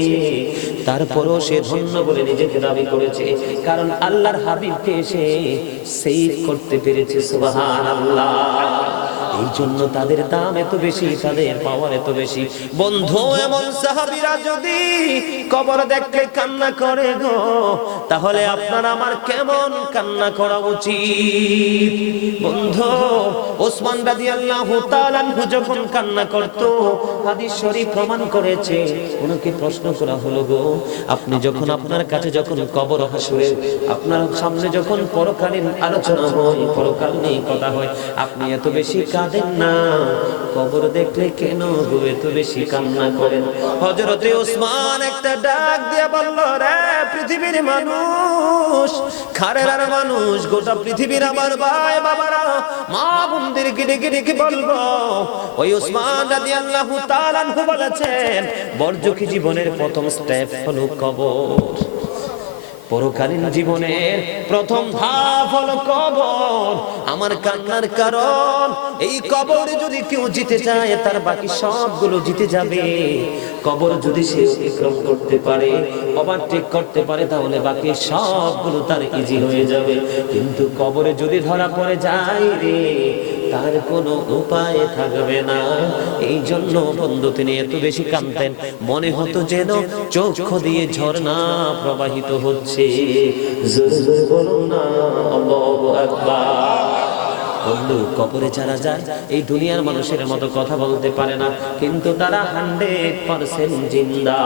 তারপরও সে ধন্য বলে নিজেকে দাবি করেছে কারণ আল্লাহর হাবিবকে সে সেভ করতে পেরেছে সুবহানাল্লাহ এই জন্য তাদের দাম এত বেশি তাদের পাওয়ার এত বেশি বন্ধু এমন সাহাবীরা যদি কবর দেখলে কান্না করে গো তাহলে আপনার আমার কেমন কান্না করা উচিত বন্ধু ওসমান রাদিয়াল্লাহু তাআলা আনহু যখন কান্না করত হাদিস শরীফ প্রমাণ করেছে ওনাকে প্রশ্ন করা হলো গো আপনি যখন আপনার কাছে যখন কবর হাসরে আপনার সামনে যখন পরকালীন আলোচনা হয় পরকাল নিয়ে কথা হয় আপনি এত বেশি দেন না, কবর দেখলে কেন গো এত বেশি কান্না করেন? হযরতে ওসমান একটা ডাক দিয়ে বলল, রে পৃথিবীর মানুষ, খারেরার মানুষ, গোটা পৃথিবীর আমার ভাই বাবারা, মা বোনদেরকে ডেকে ডেকে বলবো, ওই ওসমান রাদিয়াল্লাহু তাআলা আনহু বলেছেন, বরযুখী জীবনের প্রথম স্টেপ হলো কবর। পরকালীন জীবনের প্রথম ধাপ হলো কবর। আমার কান্নার কারণ, এই কবরে যদি কেউ জিতে যায় তার বাকি সবগুলো জিতে যাবে। কবর যদি সে অতিক্রম করতে পারে, ওভারটেক করতে পারে, তাহলে বাকি সবগুলো তার ইজি হয়ে যাবে। কিন্তু কবরে যদি ধরা পড়ে যায় রে, তার কোনো উপায় থাকবে না। এই জন্য বন্ধু তিনি এত বেশি কাঁদতেন, মনে হতো যেন চোখ দিয়ে ঝর্ণা প্রবাহিত হচ্ছে। জোরে জোরে বলুন না আল্লাহু আকবার। বন্ধু, কবরে যারা যায় এই দুনিয়ার মানুষের মতো কথা বলতে পারে না, কিন্তু তারা 100% জিন্দা।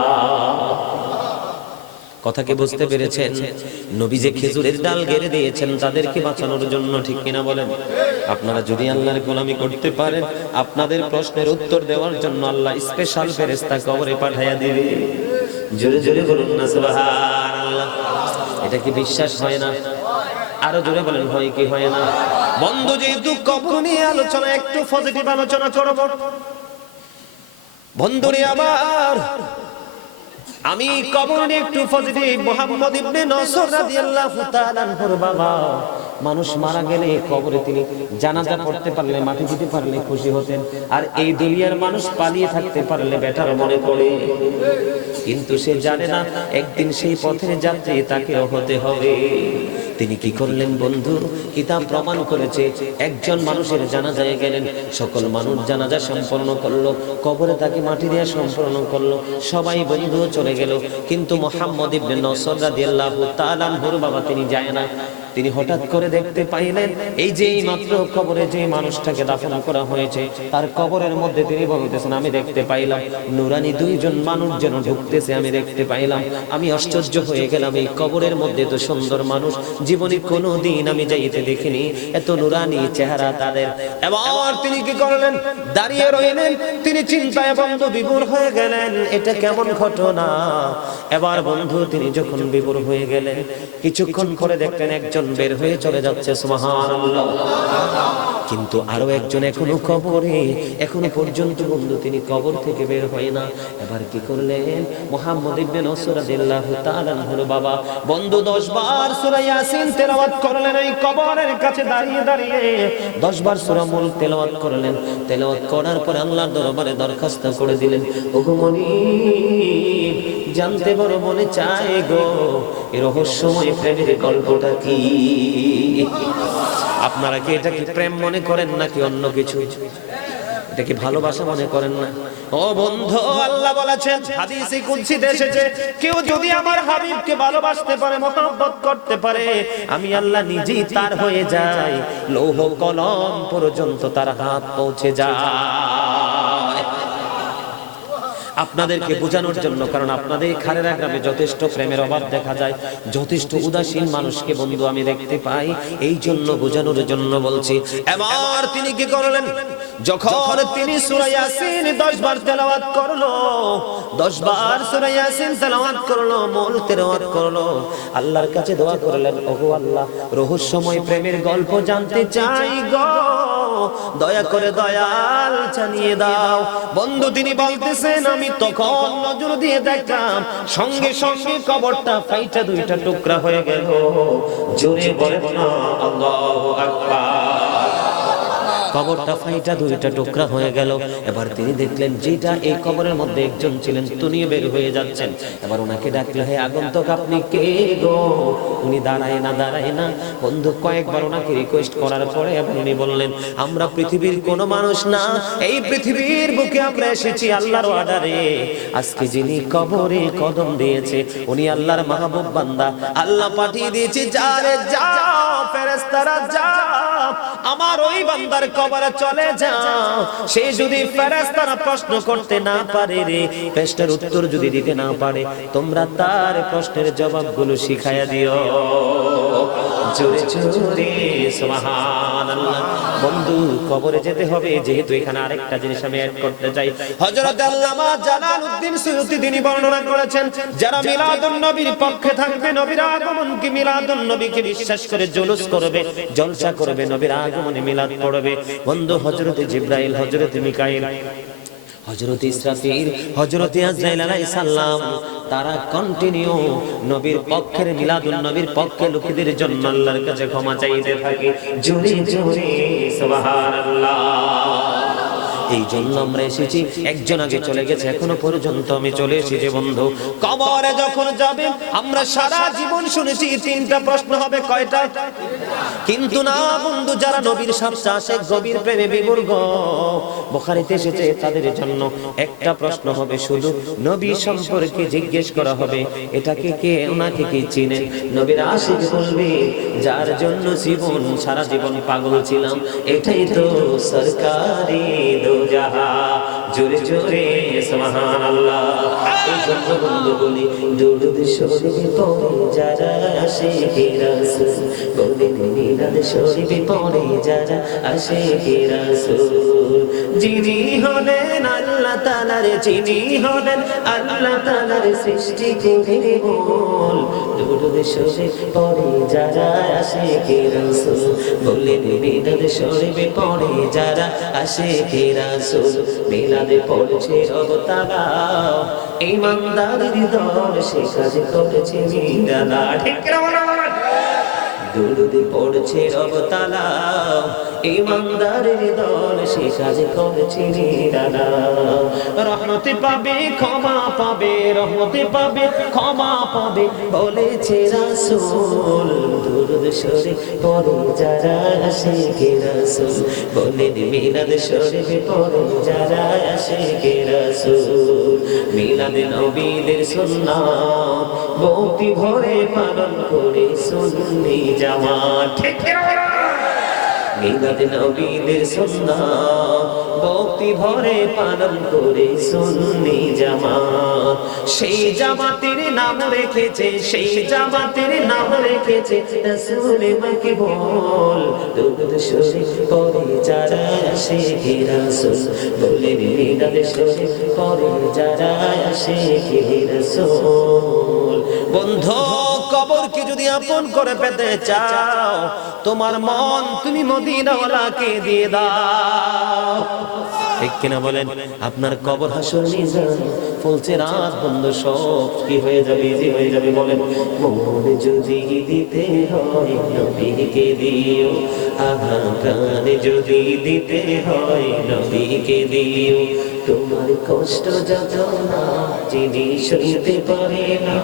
কথা কি বুঝতে পেরেছেন? নবী যে খেজুরের ডাল গেড়ে দিয়েছেন তাদেরকে বাঁচানোর জন্য, ঠিক কিনা বলেন? আপনারা যদি আল্লাহর গোলামি করতে পারেন, আপনাদের প্রশ্নের উত্তর দেওয়ার জন্য আল্লাহ স্পেশাল ফেরেশতা কবরে পাঠাইয়া দিবে। জোরে জোরে বলুন না সুবহানাল্লাহ। এটা কি বিশ্বাস হয় না? আরো জোরে বলেন, হয় কি হয় না? বন্ধু, যেহেতু কবর নিয়ে আলোচনা, একটু পজিটিভ আলোচনা করব। বন্ধুরে আমার, আমি কবর নিয়ে একটু পজিটিভ। মুহাম্মদ ইবনে নসর রাদিয়াল্লাহু তাআলা আনহুর বাবা, মানুষ মারা গেলে কবরে তিনি জানাজা পড়তে পারলে, মাটি দিতে পারলে খুশি হতেন, আর এই দুনিয়ার মানুষ পালিয়ে থাকতে পারলে বেটার মনে করে। কিন্তু সে জানে না একদিন সেই পথের যাত্রী তাকেও হতে হবে। তিনি কি করলেন বন্ধু? কিতাব প্রমাণ করেছে, একজন মানুষের জানাজায় গেলেন, সকল মানুষ জানাজা সম্পন্ন করলো, কবরে তাকে মাটি দিয়ে সম্পন্ন করলো, সবাই বন্ধু চলে গেল, কিন্তু মুহাম্মদ ইবনে নসর রাদিয়াল্লাহু তাআলা আনহুর বাবা তিনি যায় না। তিনি হঠাৎ করে দেখতে পাইলেন, এই যে মাত্র কবরে যে মানুষটাকে দাফন করা হয়েছে, তার কবরের মধ্যে তিনি বলতেছেন, আমি দেখতে পাইলাম নুরানি দুইজন মানুষ যেন ঢুকতেছে, আমি দেখতে পাইলাম। আমি আশ্চর্য হয়ে গেলাম, এই কবরের মধ্যে তো সুন্দর মানুষ জীবনে কোনোদিন আমি যাইতে দেখিনি, এত নুরানি চেহারা তাদের। এবার তিনি কি করলেন? দাঁড়িয়ে রইলেন। তিনি চিন্তায় বন্ধু বিভোর হয়ে গেলেন, এটা কেমন ঘটনা? এবার বন্ধু তিনি যখন বিভোর হয়ে গেলেন, কিছুক্ষণ পরে দেখলেন একজন বের হয়ে চলে যাচ্ছে, সুবহানাল্লাহ। কিন্তু আরো একজন এখনো কবরে, এখনো পর্যন্ত বন্ধু তিনি কবর থেকে বের হয় না। এবার কি করলেন? মুহাম্মদ ইবনে নসর রাদিয়াল্লাহু তাআলা আনহুর বাবা বন্ধু 10 বার সূরা ইয়াসিন তেলাওয়াত করলেন। এই কবরের কাছে দাঁড়িয়ে দাঁড়িয়ে 10 বার সূরা মুলক তেলাওয়াত করলেন। তেলাওয়াত করার পর আল্লাহর দরবারে দরখাস্ত করে দিলেন, ওগো মনিব, জানতে বড় মনে চায় গো, এই রহস্যময় প্রেমের গল্পটা কি? আপনারা কি এটা কি প্রেম মনে করেন নাকি অন্য কিছু? এটা কি ভালোবাসা মনে করেন না? ও বন্ধু, আল্লাহ বলেছেন, হাদিসে কুদসিতে এসেছে, কেউ যদি আমার হাবিবকে ভালোবাসতে পারে, মহব্বত করতে পারে, আমি আল্লাহ নিজেই তার হয়ে যাই, লৌহ কলম পর্যন্ত তার হাত পৌঁছে যায়। আপনাদেরকে বোঝানোর জন্য, কারণ আপনাদের খারেরা গ্রামে যথেষ্ট প্রেমের অভাব দেখা যায়, যথেষ্ট উদাসীন মানুষকে বন্ধু আমি দেখতে পাই, এই জন্য বোঝানোর জন্য বলছি। এবার তিনি কি করলেন? যখন তিনি সূরা ইয়াসিন 10 বার তেলাওয়াত করলো, 10 বার সূরা ইয়াসিন তেলাওয়াত করলো, মূল তেলাওয়াত করলো, আল্লাহর কাছে দোয়া করলেন, ওগো আল্লাহ, রহস্যময় প্রেমের গল্প জানতে চাই গো, দয়া করে দয়াল জানিয়ে দাও। বন্ধু তিনি বলতেছেন, আমি তখন নজর দিয়ে দেখলাম সঙ্গে সঙ্গে কবরটা ফাইটা দুইটা টুকরা হয়ে গেল। জোরে বলেন না আল্লাহু আকবার। কবরটা ফাইটা দুইটা টুকরা হয়ে গেল। এবার তিনি দেখলেন যেটা এই কবরের মধ্যে একজন ছিলেন, তিনি বের হয়ে যাচ্ছেন। এবার ওনাকে ডাকলে, হে আগন্তুক, আপনি কে গো? উনি দাঁড়ায় না। বন্ধু কয়েকবার ওনাকে রিকোয়েস্ট করার পরে এবার উনি বললেন, আমরা পৃথিবীর কোনো মানুষ না, এই পৃথিবীর বুকে আমরা এসেছি আল্লাহর অর্ডারে। আজকে যিনি কবরে কদম দিয়েছে উনি আল্লাহর মাহবুব বান্দা, আল্লাহ পাঠিয়ে দিয়েছে, যাও ফেরেশতারা যাও, আমার ওই বান্দার কবরে চলে যাও। সে যদি ফেরেশতারা প্রশ্ন করতে না পারে রে, প্রশ্নের উত্তর যদি দিতে না পারে, তোমরা তার প্রশ্নের জবাবগুলো শিখাইয়া দিও। জোরে জোরে সুবহানাল্লাহ। বন্ধু কবরে যেতে হবে, যেহেতু এখানে আরেকটা জিনিস আমি অ্যাড করতে চাই। হযরত আল্লামা জালালউদ্দিন সুয়ুতী তিনি বর্ণনা করেছেন, যারা মিলাদুন নবীর পক্ষে থাকবে, নবীর আগমনকে মিলাদুন নবীকে বিশ্বাস করে জুলুস করবে, জলসা করবে, নবীর আগমনে মিলাদ পড়বে। বন্ধু হযরত জিবরাইল, হযরত মিকাইল, হযরত ইসরাফিল, হযরত আজরাইল আলাইহিস সালাম তারা কন্টিনিউ নবীর পক্ষের মিলাদুন নবীর পক্ষে লোকেদের জন্য আল্লাহর কাছে ক্ষমা চাইতে থাকে। জোরে জোরে সুবহানাল্লাহ। এই জন্য আমরা এসেছি। একজন আগে চলে গেছে, এখনো পর্যন্ত আমি চলে এসেছি। বন্ধু কবরে যখন যাবে, আমরা সারা জীবন শুনেছি তিনটা প্রশ্ন হবে, কয়টা? কিন্তু না বন্ধু, যারা নবীর সবচেয়ে আশিক, গভীর প্রেমে বিমূঢ়, বুখারীতে এসেছে, তাদের জন্য একটা প্রশ্ন হবে, শুধু নবী সম্পর্কে জিজ্ঞেস করা হবে, এটাকে কে, ওনাকে কি চিনে? নবীর আশিক বলবে, যার জন্য জীবন সারা জীবন পাগল ছিলাম, এটাই তো সরকারি জাহান। জোরে জোরে সুবহানাল্লাহ। এই জন্য বন্ধু বলি, দুরূদ শরীফ পড়ে যারা আশিকে রাসূল, বলে মিলাদ শরীফ পড়ে যারা আশিকে রাসূল, যিনি হলেন আল্লাহ তাআলার, যিনি হলেন আল্লাহ তাআলার সৃষ্টি কবির মূল, দুরূদ শরীফ পড়ে যারা আশিকে রাসূল, বলে মিলাদ শরীফ পড়ে যারা আশিকে রাসূল, মিলাদে পড়ছে অবতারা ঈমানদারের দল, সে কাজ করেছে মিলাদা। ঠিক না বলো? দুরূদ পড়ছে অবতারা ঈমানদারের দল, সে কাজ করেছে মিলাদা। রহমতে পাবে, ক্ষমা পাবে, রহমতে পাবে, ক্ষমা পাবে, বলেছে রাসূল, দুরূদ শরীফ পড়ে যারা আশিকে রাসূল, বলেন মিলাদ শরীফ পড়ে যারা আশিকে রাসূল, মিলাদ নবীদের সুন্নাত ভক্তি ভরে পালন করে সুন্নি জামাত। ঠিক না? মিলাদ নবীদের সুন্নাত ভক্তি ভরে পালন করে সুন্নি জামাত, সেই জামাতের নাম রেখেছে, সেই জামাতের নাম রেখেছে রাসূল মাকবুল, দুরূদ শরীফ পড়ে যারা আশিকে রাসূল, বলেন মিলাদ শরীফ পড়ে যারা আশিকে রাসূল। বন্ধু কবরকে যদি আপন করে পেতে চাও, তোমার মন তুমি মদিনাওয়ালাকে দিয়ে দাও। ঠিক কিনা বলেন? আপনার কবর হাসর মিজান বলছে রাত বন্ধ সব কি হয়ে যাবে, ইজি হয়ে যাবে। বলেন মন যদি দিতে হয় নবীকে দিও, আহা প্রাণ যদি দিতে হয় নবীকে দিও, তোমার কষ্ট যাতনা যিনি সইতে পারে না,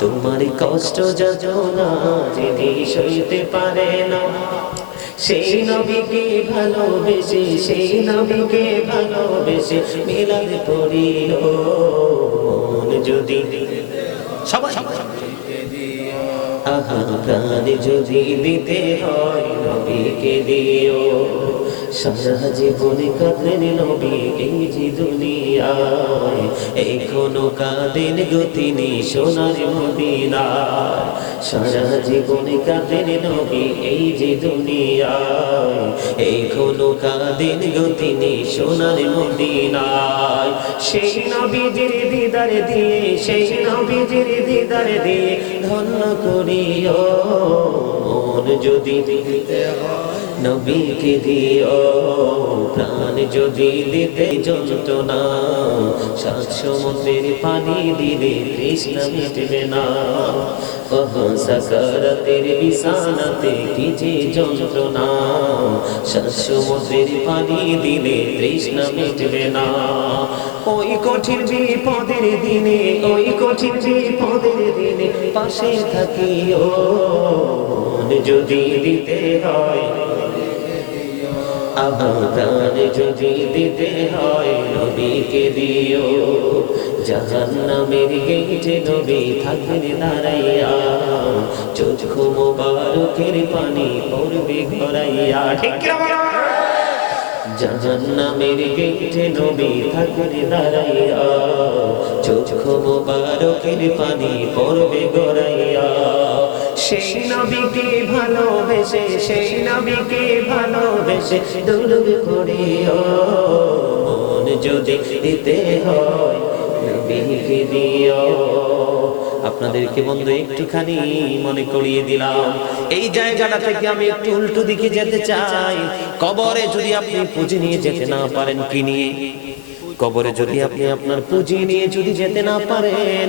তোমার কষ্ট যাতনা যিনি সইতে পারে না, সেই নবীকে ভালোবেসে, সেই নবীকে ভালোবেসে মিলাদ পড়িও, মন যদি সবাই আহা প্রাণ যদি দিতে হয় নবীকে দিও, সারা জীবনে কাঁদেন নবী এই যে দুনিয়ায়, এখনো কাঁদেন গো তিনি সোনার মদিনায়, সারা জীবনে কাঁদেন নবী এই যে দুনিয়ায়, এখনো কাঁদেন গো তিনি সোনার মদিনায়, সেই নবীজির দিদার দিয়ে, সেই নবীজির দিদার দিয়ে ধন্য করিও, মন যদি দিতে হয় নবীকে দিও, প্রাণ যদি দিতে যন্ত্রণা, সাত সমুদ্রের পানি দিলে তৃষ্ণা মিটবে না, সাকারাতের বিছানাতে কি যে যন্ত্রণা, সাত সমুদ্রের পানি দিলে তৃষ্ণা মিটবে না, ওই কঠিন বিপদের দিনে, ওই কঠিন বিপদের দিনে পাশে থাকিও, মন যদি দিতে হয় আহা প্রাণ যদি দিতে হয় নবীকে দিও, জাহান্নামের গেটে নবী থাকবেন দাঁড়াইয়া, চোখ মোবারকের পানি পড়বে গড়াইয়া। ঠিক কি না? জাহান্নামের গেটে নবী থাকবেন দাঁড়াইয়া, চোখ মোবারকের পানি পড়বে গড়াইয়া, সেই নবীকে ভালোবেসে, সেই নবীকে ভালোবেসে দুরূদ পড়িও। মন যদি দিতে হয় নবীকে দিও। আপনাদেরকে বন্ধু একটুখানি মনে করিয়ে দিলাম, এই জায়গাটা থেকে আমি একটু উল্টো দিকে যেতে চাই। কবরে যদি আপনি পুঁজি নিয়ে যেতে না পারেন, কি নিয়ে? কবরে যদি আপনি আপনার পুঁজি নিয়ে যদি যেতে না পারেন,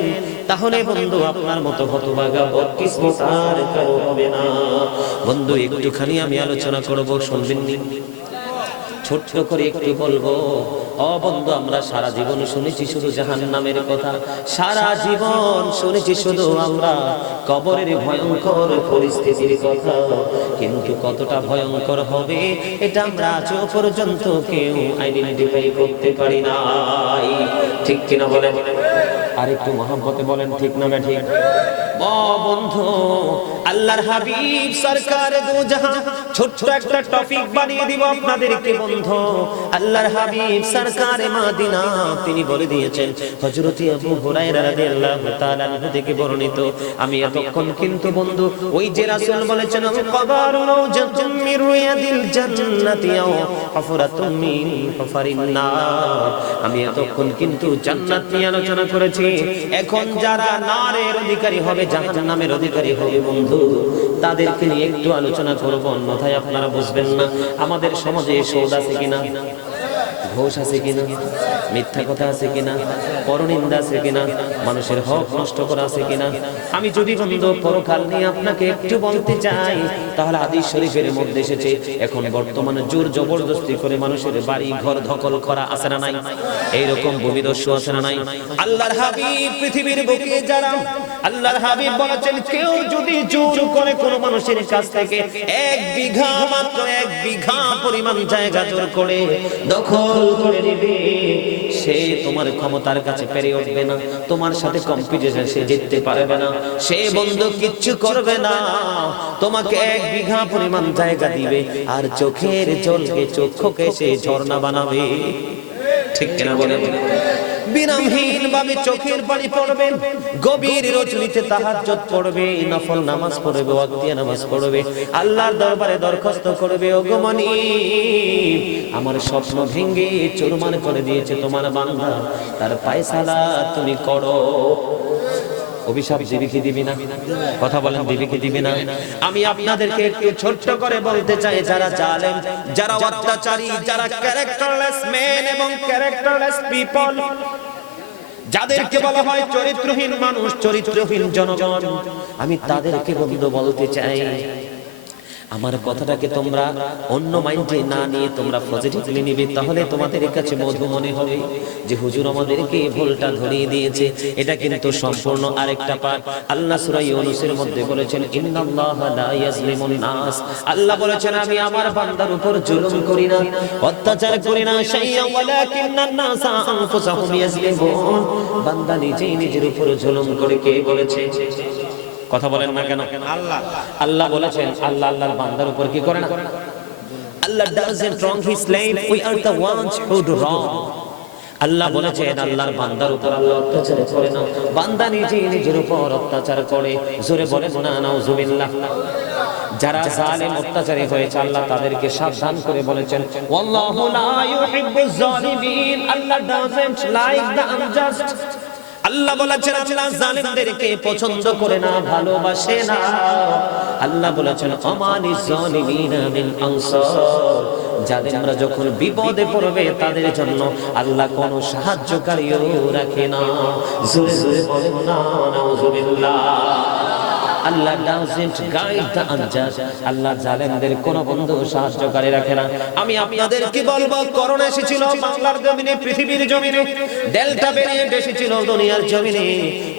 তাহলে বন্ধু আপনার মতো হতভাগা বদকিসমত আর কারো হবে না। বন্ধু একটুখানি আমি আলোচনা করব, শুনবেন নি? ছোট্ট করে একটু বলবো। ও বন্ধু, আমরা সারা জীবন শুনেছি শুধু জাহান্নামের কথা, সারা জীবন শুনেছি শুধু আমরা কবরের ভয়ঙ্কর পরিস্থিতির কথা, কিন্তু কতটা ভয়ঙ্কর হবে এটা আমরা আজও পর্যন্ত কেউ আইডেন্টিফাই করতে পারি নাই। ঠিক কিনা বলেন? আর একটু মহব্বতে বলেন, ঠিক না না ঠিক? বন্ধু, আল্লাহর হাবিব সরকার দু জাহান ছোট্ট একটা টপিক বানিয়ে দিব আপনাদেরকে বন্ধু। আল্লাহর হাবিব সরকার মদিনা তিনি বলে দিয়েছেন, হযরত আবু হুরায়রা রাদিয়াল্লাহু তাআলা আনহু থেকে বর্ণিত। আমি এতক্ষণ কিন্তু বন্ধু ওই যে রাসূল বলেছেন, কবরু রাওজাতুম মির রিয়াদিল জান্নাতি আও হুফরাতুম মিন হুফারিন নার। আমি এতক্ষণ কিন্তু জান্নাত নিয়ে আলোচনা করেছি। এখন যারা নারের অধিকারী হবে, জাহান্নামের অধিকারী হবে বন্ধু, তাদেরকে নিয়ে একটু আলোচনা করব, অন্যথায় আপনারা বুঝবেন না। আমাদের সমাজে সুদ আছে কিনা, ঘোষ আছে কিনা, মিথ্যা কথা আছে কিনা, পরনিন্দা আছে কিনা, মানুষের হক নষ্ট করা আছে কিনা। আমি যদি বন্ধু পরকাল নিয়ে আপনাকে একটু বলতে চাই, তাহলে হাদিস শরীফের মধ্যে এসেছে, এখন বর্তমানে জোর জবরদস্তি করে মানুষের বাড়ি ঘর দখল করা আছে না নাই? এইরকম ভূমিদস্যু আছে না নাই? আল্লাহর হাবিব পৃথিবীর বুকে যারা, আল্লাহর হাবিব বলেছেন, কেউ যদি জোর করে কোন মানুষের কাছ থেকে 1 বিঘা, মাত্র 1 বিঘা পরিমাণ জায়গা জোর করে দখল করে নেবে, সে তোমার ক্ষমতার কাছে পেরে উঠবে না, তোমার সাথে কম্পিটিশন সে জিততে পারবে না, সে বন্ধু কিচ্ছু করবে না, তোমাকে 1 বিঘা পরিমাণ জায়গা দিবে আর চোখের জলকে চক্ষুকে সে ঝর্ণা বানাবে। ঠিক কিনা বলেন? বিরামহীন ভাবে চোখের পানি পড়বে, গভীর রজনীতে তাহাজ্জুদ পড়বে, নফল নামাজ পড়বে, ওয়াক্তিয়া নামাজ পড়বে, আল্লাহর দরবারে দরখাস্ত করবে, ওগো মানিক, আমার স্বপ্ন ভেঙে চুরমার করে দিয়েছে তোমার বান্দা, তার ফায়সালা তুমি করো। অভিশাপ দিবি কি দিবি না? কথা বলেন, দিবি কি দিবি না? আমি আপনাদেরকে একটু ছোট্ট করে বলতে চাই, যারা জালেম, যারা অত্যাচারী, যারা ক্যারেক্টারলেস মেন এবং ক্যারেক্টারলেস পিপল, যাদেরকে বলা হয় চরিত্রহীন মানুষ, চরিত্রহীন জনগণ, আমি তাদেরকে বন্ধু বলতে চাই, আমার কথাটাকে তোমরা অন্য মাইন্ডে না নিয়ে তোমরা পজিটিভলি নিবে, তাহলে তোমাদের কাছে মধু মনে হবে যে হুজুর আমাদেরকে ভুলটা ধরিয়ে দিয়েছে। এটা কিন্তু সম্পূর্ণ আরেকটা পাঠ। আল্লাহ সূরা ইউনূসের মধ্যে বলেছেন, ইন্নাল্লাহা লা ইয়াজলিমুন নাস, আল্লাহ বলেছেন আমি আমার বান্দার উপর জুলুম করি না, অত্যাচার করি না, শাইয়া ওয়ালাকিন্নান নাসা আনফুসাহুম ইয়াজলিমুন, বান্দা নিজেই নিজের উপর জুলুম করে। কে বলেছে? কথা বলেন না কেন? আল্লাহ। আল্লাহ বলেছেন, আল্লাহ আল্লাহর বান্দার উপর কি করে না? আল্লাহ doesn't wrong his slave, we are the ones who do wrong. আল্লাহ বলেছেন আল্লাহর বান্দার উপর আল্লাহ অত্যাচার করে না, বান্দা নিজে নিজের উপর অত্যাচার করে। জোরে বলেন না নাউজুবিল্লাহ। যারা জালেম অত্যাচারী হয়েছে আল্লাহ তাদেরকে সাবধান করে বলেছেন, ওয়াল্লাহু লা ইউহিব্বুজ জালিমিন, আল্লাহ doesn't like the unjust। আল্লাহ বলেছেন আল্লাহ জালিমদেরকে পছন্দ করে না, ভালোবাসে না। আল্লাহ বলেছেন আমানিজ জালিমিনা মিন আনসার, জালিমরা যখন বিপদে পড়বে তাদের জন্য আল্লাহ কোনো সাহায্যকারীও রাখে না। জোরে জোরে বলেন না নাউজুবিল্লাহ। আল্লাহ doesn't guide the unjust, আল্লাহ জালেমদের কোন বন্ধু সাহায্যকারী রাখে না। আমি আপনাদেরকে বলবো, করোনা এসেছিল বাংলার জমিনে, পৃথিবীর জমিনে, ডেল্টা ভেরিয়েন্ট এসেছিল দুনিয়ার জমিনে,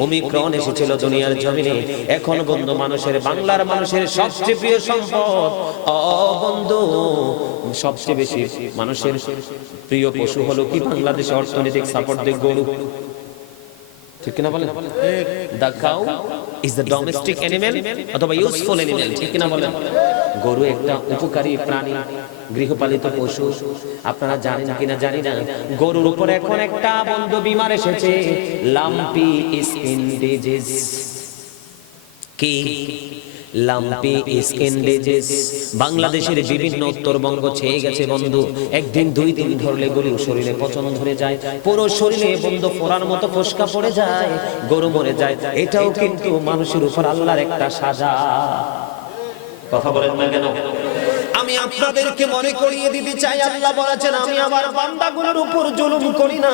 ওমিক্রন এসেছিল দুনিয়ার জমিনে। এখন বন্ধু মানুষের, বাংলার মানুষের সবচেয়ে প্রিয় সম্পদ, বন্ধু সবচেয়ে বেশি মানুষের প্রিয় পশু হলো কি? বাংলাদেশে অর্থনৈতিক সাপোর্ট দেয় গরু। ঠিক কিনা বলেন? The cow is the domestic animal অথবা useful animal। ঠিক কিনা বলেন? গরু একটা উপকারী প্রাণী, গৃহপালিত পশু। আপনারা জানেন কিনা জানি না, গরুর উপর এখন একটা বন্ধু বিমার এসেছে, লাম্পি স্কিন ডিজিজ। কি লাম্পি স্কিন ডিজিজ বাংলাদেশের বিভিন্ন উত্তরবঙ্গ ছেয়ে গেছে বন্ধু। একদিন দুই দিন ধরলে গরু শরীরে পচন ধরে যায়, পুরো শরীরে বন্ধু ফোড়ার মতো ফোসকা পড়ে যায়, গরু মরে যায়। এটাও কিন্তু মানুষের উপর আল্লাহর একটা সাজা। কথা বলেন না কেন? আমি আপনাদেরকে মনে করিয়ে দিতে চাই, আল্লাহ বলেছেন আমি আমার বান্দাগুলোর উপর জুলুম করি না,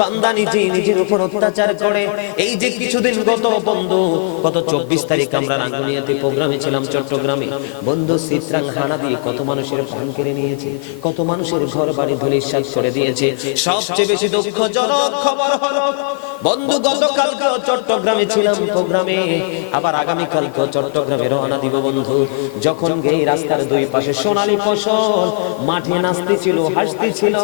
বান্দা নিজে নিজের উপর অত্যাচার করে। এই যে কিছুদিন গত বন্ধু, গত 24 তারিখ আমরা রাঙ্গুনিয়াতে প্রোগ্রামে ছিলাম চট্টগ্রামে। বন্ধু চিত্রাং হানা দিয়ে কত মানুষের প্রাণ কেড়ে নিয়েছে, কত মানুষের ঘর বাড়ি ধূলিসাৎ করে দিয়েছে। সবচেয়ে বেশি দুঃখজনক খবর হলো বন্ধু, গতকালকে চট্টগ্রামে ছিলাম প্রোগ্রামে, আবার আগামীকালকে চট্টগ্রামে রওনা দিব বন্ধু। যখন এই রাস্তার দুই পাশে সোনালী ফসল মাঠে নাচতেছিল, হাসতেছিল,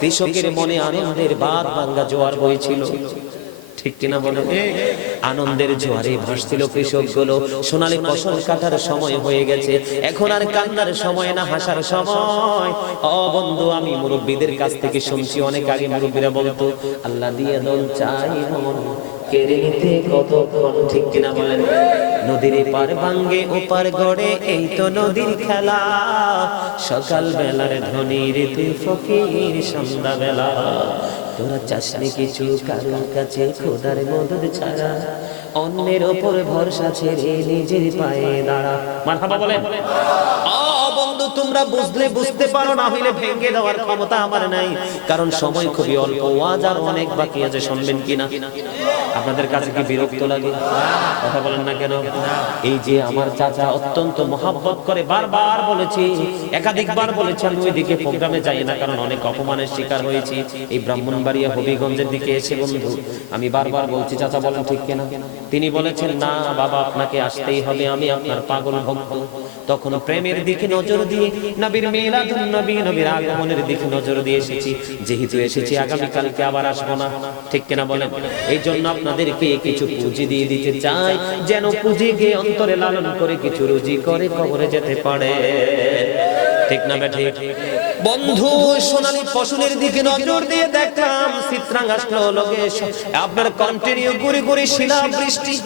কৃষকের মনে আনন্দের বাঁধ ভাঙ্গা জোয়ার বইছিল, ঠিক কিনা বলে? আনন্দের জোয়ারে ভাসছিল কৃষকগুলো। সোনালী ফসল কাটার সময় হয়ে গেছে, এখন আর কান্নার সময় না, হাসার সময়। ও বন্ধু, আমি মুরব্বীদের কাছ থেকে শুনছি, অনেক আগে মুরব্বীরা বলতো আল্লাহ দিয়ে দল চাই মন কেড়ে নিতে কতক্ষণ, ঠিক কিনা বলেন? নদীর পার ভাঙ্গে ওপার গড়ে, এই তো নদীর খেলা। সকাল বেলার ধনীর তুই ফকির সন্ধ্যা বেলা, তোরা চাসনি কিছু কারোর কাছে খোদার মদদ ছাড়া, অন্যের ওপর ভরসা ছেড়ে নিজের পায়ে দাঁড়া। মারহাবা বলেন। বন্ধু, তোমরা বুঝলে বুঝতে পারো, না হইলে ভেঙে দেওয়ার ক্ষমতা আমার নাই, কারণ সময় খুবই অল্প, ওয়াজ আর অনেক বাকি আছে। শুনবেন কিনা? আপনাদের কাছে কি বিরক্ত লাগে? কথা বলেন না কেন? এই যে আমার চাচা অত্যন্ত মহব্বত করে, বারবার বলেছি, একাধিকবার বলেছি আমি ওইদিকে প্রোগ্রামে যাই না, কারণ অনেক অপমানের শিকার হয়েছি। এই ব্রাহ্মণবাড়িয়া হবিগঞ্জের দিকে এসে বন্ধু আমি বারবার বলছি চাচা বলেন ঠিক কিনা? তিনি বলেছেন না বাবা, আপনাকে আসতেই হবে, আমি আপনার পাগল ভক্ত। তখন প্রেমের দিকে নজর দিয়ে, নবীর মিলাদুন নবী, নবীর আগমনের দিকে নজর দিয়ে এসেছি। যেহেতু এসেছি, আগামীকালকে আবার আসবো না, ঠিক কিনা বলেন? এই জন্য আপনাদেরকে কিছু পুঁজি দিয়ে দিতে চাই, যেন পুঁজিকে অন্তরে লালন করে কিছু রুজি করে কবরে যেতে পারে, ঠিক না ঠিক? বন্ধু, সোনালী ফসলের দিকে নজর দিয়ে দেখলাম চিত্রাং আসলো লগে আপনার কন্টিনিউ গুড়ি গুড়ি শিলা বৃষ্টি।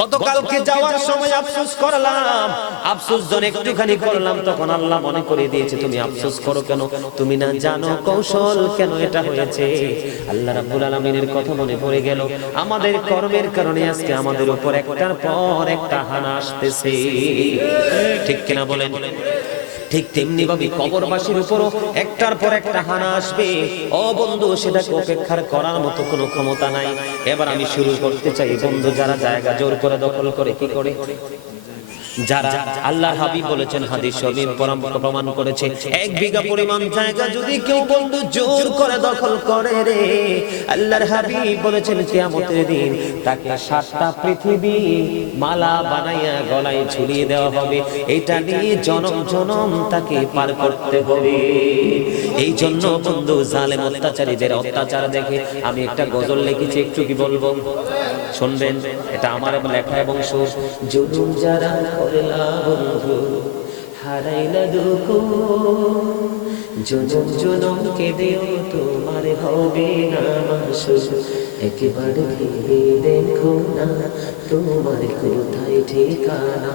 গতকালকে যাওয়ার সময় আফসোস করলাম, আফসোস যখন একটুখানি করলাম, তখন আল্লাহ মনে করে দিয়েছে তুমি আফসোস করো কেন, তুমি না জানো কৌশল কেন এটা হয়েছে। আল্লাহ রাব্বুল আলামিনের কথা মনে পড়ে গেল, আমাদের কর্মের কারণে আজকে আমাদের উপর একটার পর একটা হানা আসতেছে, ঠিক কিনা বলেন? ঠিক তেমনি ভাবে কবরবাসীর উপরও একটার পর একটা হানা আসবে। ও বন্ধু, সেটাকে উপেক্ষার করার মতো কোনো ক্ষমতা নাই। এবার আমি শুরু করতে চাই বন্ধু, যারা জায়গা জোর করে দখল করে, কি করে? যারা আল্লাহর হাবিব বলেছেন, হাদিস শরীফ প্রমাণ করেছে, 1 বিঘা পরিমাণ জায়গা যদি কেউ বন্ধু জোর করে দখল করে রে, আল্লাহর হাবিব বলেছেন কিয়ামতের দিন তাকে 7টা পৃথিবী মালা বানাইয়া গলায় ঝুলিয়ে দেওয়া হবে। এটা নিয়ে জনম জনম তাকে পার করতে হবে। এই জন্য বন্ধু, জালেম অত্যাচারীদের অত্যাচার দেখে আমি একটা গজল লিখেছি, একটু কি বলবো? শুনবেন? এটা আমার লেখা এবং সুর। জুলুম যারা করলা বন্ধু, হারাইলা দুঃখ, জনম জনম কেঁদেও তোমার হবে না মাসুর, একেবারে ভেবে দেখো না তোমার কোথায় ঠিকানা,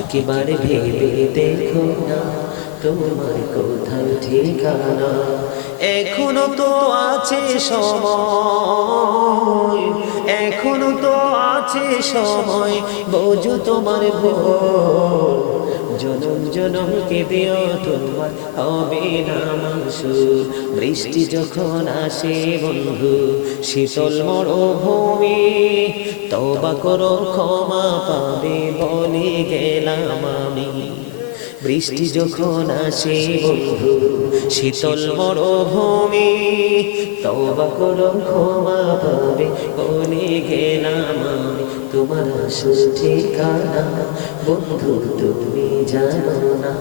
একেবারে ভেবে দেখো না তোমার কোথায় ঠিকানা। এখনো তো আছে সময়, এখনো তো আছে সময়, বোঝো তোমার ভুল, জনম জনম কেঁদেও তোমার হবে না মাসুর। বৃষ্টি যখন আসে বন্ধু শীতল মরুভূমি, তওবা করো ক্ষমা পাবে বলে গেলাম আমি। বৃষ্টি যখন আসে বন্ধু শীতল মরুভূমি, তওবা করো ক্ষমা পাবে বলে গেলাম আমি। তোমার আসল ঠিকানা বন্ধু তুমি জানো না,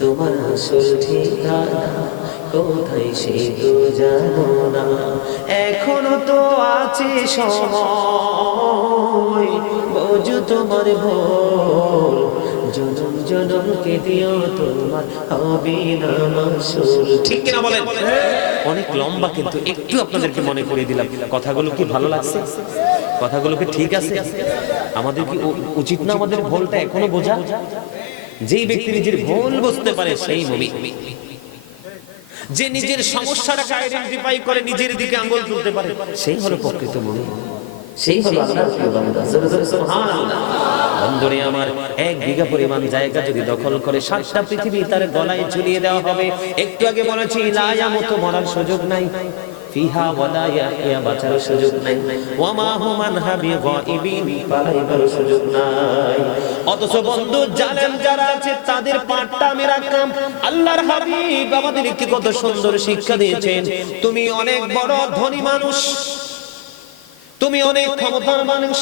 তোমার আসল ঠিকানা কোথায় সে তো জানো না। এখনো তো আছে সময়, বোঝো তোমার ভুল, জনম জনম কেঁদেও তোমার হবে না মাসুর, ঠিক কিনা বলেন? অনেক লম্বা, কিন্তু একটু আপনাদেরকে মনে করিয়ে দিলাম। কথাগুলো কি ভালো লাগছে? কথাগুলো কি ঠিক আছে? আমাদের কি উচিত না আমাদের ভুলটা এখনো বোঝা? যেই ব্যক্তি নিজের ভুল বুঝতে পারে সেই মুমিন, যে নিজের সমস্যাটাকে আইডেন্টিফাই করে নিজের দিকে আঙ্গুল তুলতে পারে সেই হলো প্রকৃত মুমিন, সেই হলো আল্লাহর প্রিয় বান্দা। সুবহানাল্লাহ। বন্ধুরে আমার, 1 বিঘা পরিমাণ জায়গা যদি দখল করে 7টা পৃথিবী তার গলায় ঝুলিয়ে দেওয়া হবে। একটু আগে বলেছি লা ইয়ামুতু, মরার সুযোগ নাই, ফিহা ওয়ালা ইয়াহইয়া, বাঁচার সুযোগ নাই, ওয়া মা হুম আনহা বিগাইবিন, পালাইবার সুযোগ নাই। অথচ বন্ধু জালেম যারা আছে তাদের পাটটা আমি রাখলাম। আল্লাহর হাবিব আমাদেরকে কত সুন্দর শিক্ষা দিয়েছেন। তুমি অনেক বড় ধনী মানুষ, তুমি অনেক ক্ষমতার মানুষ,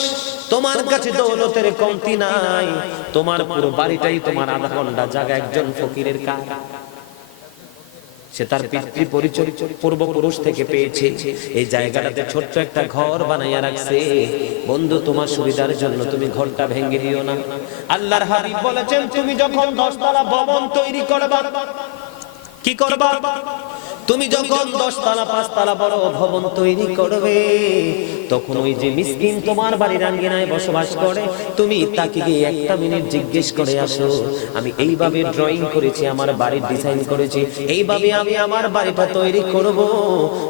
তোমার কাছে দৌলতের কমতি নাই, তোমার পুরো বাড়িটাই তোমার আধা ঘন্টা জায়গা একজন ফকিরের কাজ। সে তার পিতৃ পরিচয় পূর্বপুরুষ থেকে পেয়েছে, এই জায়গাটাতে ছোট্ট একটা ঘর বানাইয়া রাখছে। বন্ধু তোমার সুবিধার জন্য তুমি ঘরটা ভেঙে দিও না। আল্লাহর হাবিব বলেছেন তুমি যখন 10 তলা ভবন তৈরি করবা, কি করবা? তুমি যখন 10 তলা 5 তলা বড় ভবন তৈরি করবে, তখন ওই যে মিসকিন তোমার বাড়ির আঙ্গিনায় বসবাস করে, তুমি তাকে গিয়ে 1টা মিনিট জিজ্ঞেস করে আসো, আমি এইভাবে ড্রয়িং করেছি, আমার বাড়ির ডিজাইন করেছি, এইভাবে আমি আমার বাড়িটা তৈরি করব,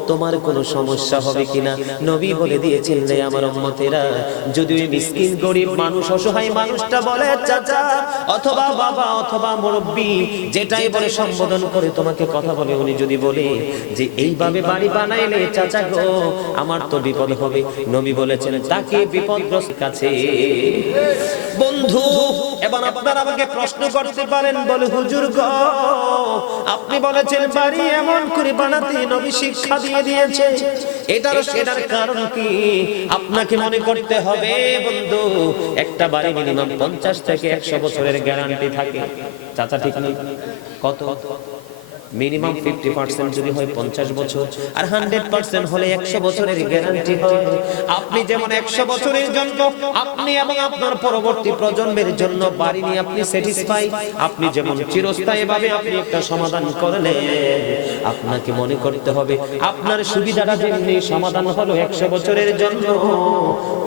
তোমার কোনো সমস্যা হবে কিনা? নবী বলে দিয়েছেন যে আমার উম্মতেরা, যদি ওই মিসকিন গরিব মানুষ অসহায় মানুষটা বলে চাচা অথবা বাবা অথবা মুরব্বি, যেটাই বলে সম্বোধন করে তোমাকে কথা বলে, উনি যদি বলে যে এইভাবে বাড়ি বানাইলে চাচা গো আমার তো বিপদ হবে, নবী বলেছেন তাকে বিপদগ্রস্ত কাছে। বন্ধু এবার আপনারা আমাকে প্রশ্ন করতে পারেন, বলে হুজুর গো আপনি বলেছেন বাড়ি এমন করে বানাতে নবী শিক্ষা দিয়ে দিয়েছে, এটার কারণ কি? আপনাকে মনে করতে হবে বন্ধু, একটা বাড়ি মিনিমাম 50 থেকে 100 বছরের গ্যারান্টি থাকে। চাচা ঠিক নেই? কত? মিনিমাম 50% যদি হয় 50 বছর, আর 100% হলে 100 বছরের গ্যারান্টি হয়। আপনি যেমন 100 বছরের জন্য আপনি এবং আপনার পরবর্তী প্রজন্মের জন্য বাড়ি নিয়ে আপনি স্যাটিসফাই, আপনি যেমন চিরস্থায়ী ভাবে আপনি একটা সমাধান করলেন, আপনাকে মনে করতে হবে আপনার সুবিধাটা যেমনি সমাধান হলো 100 বছরের জন্য,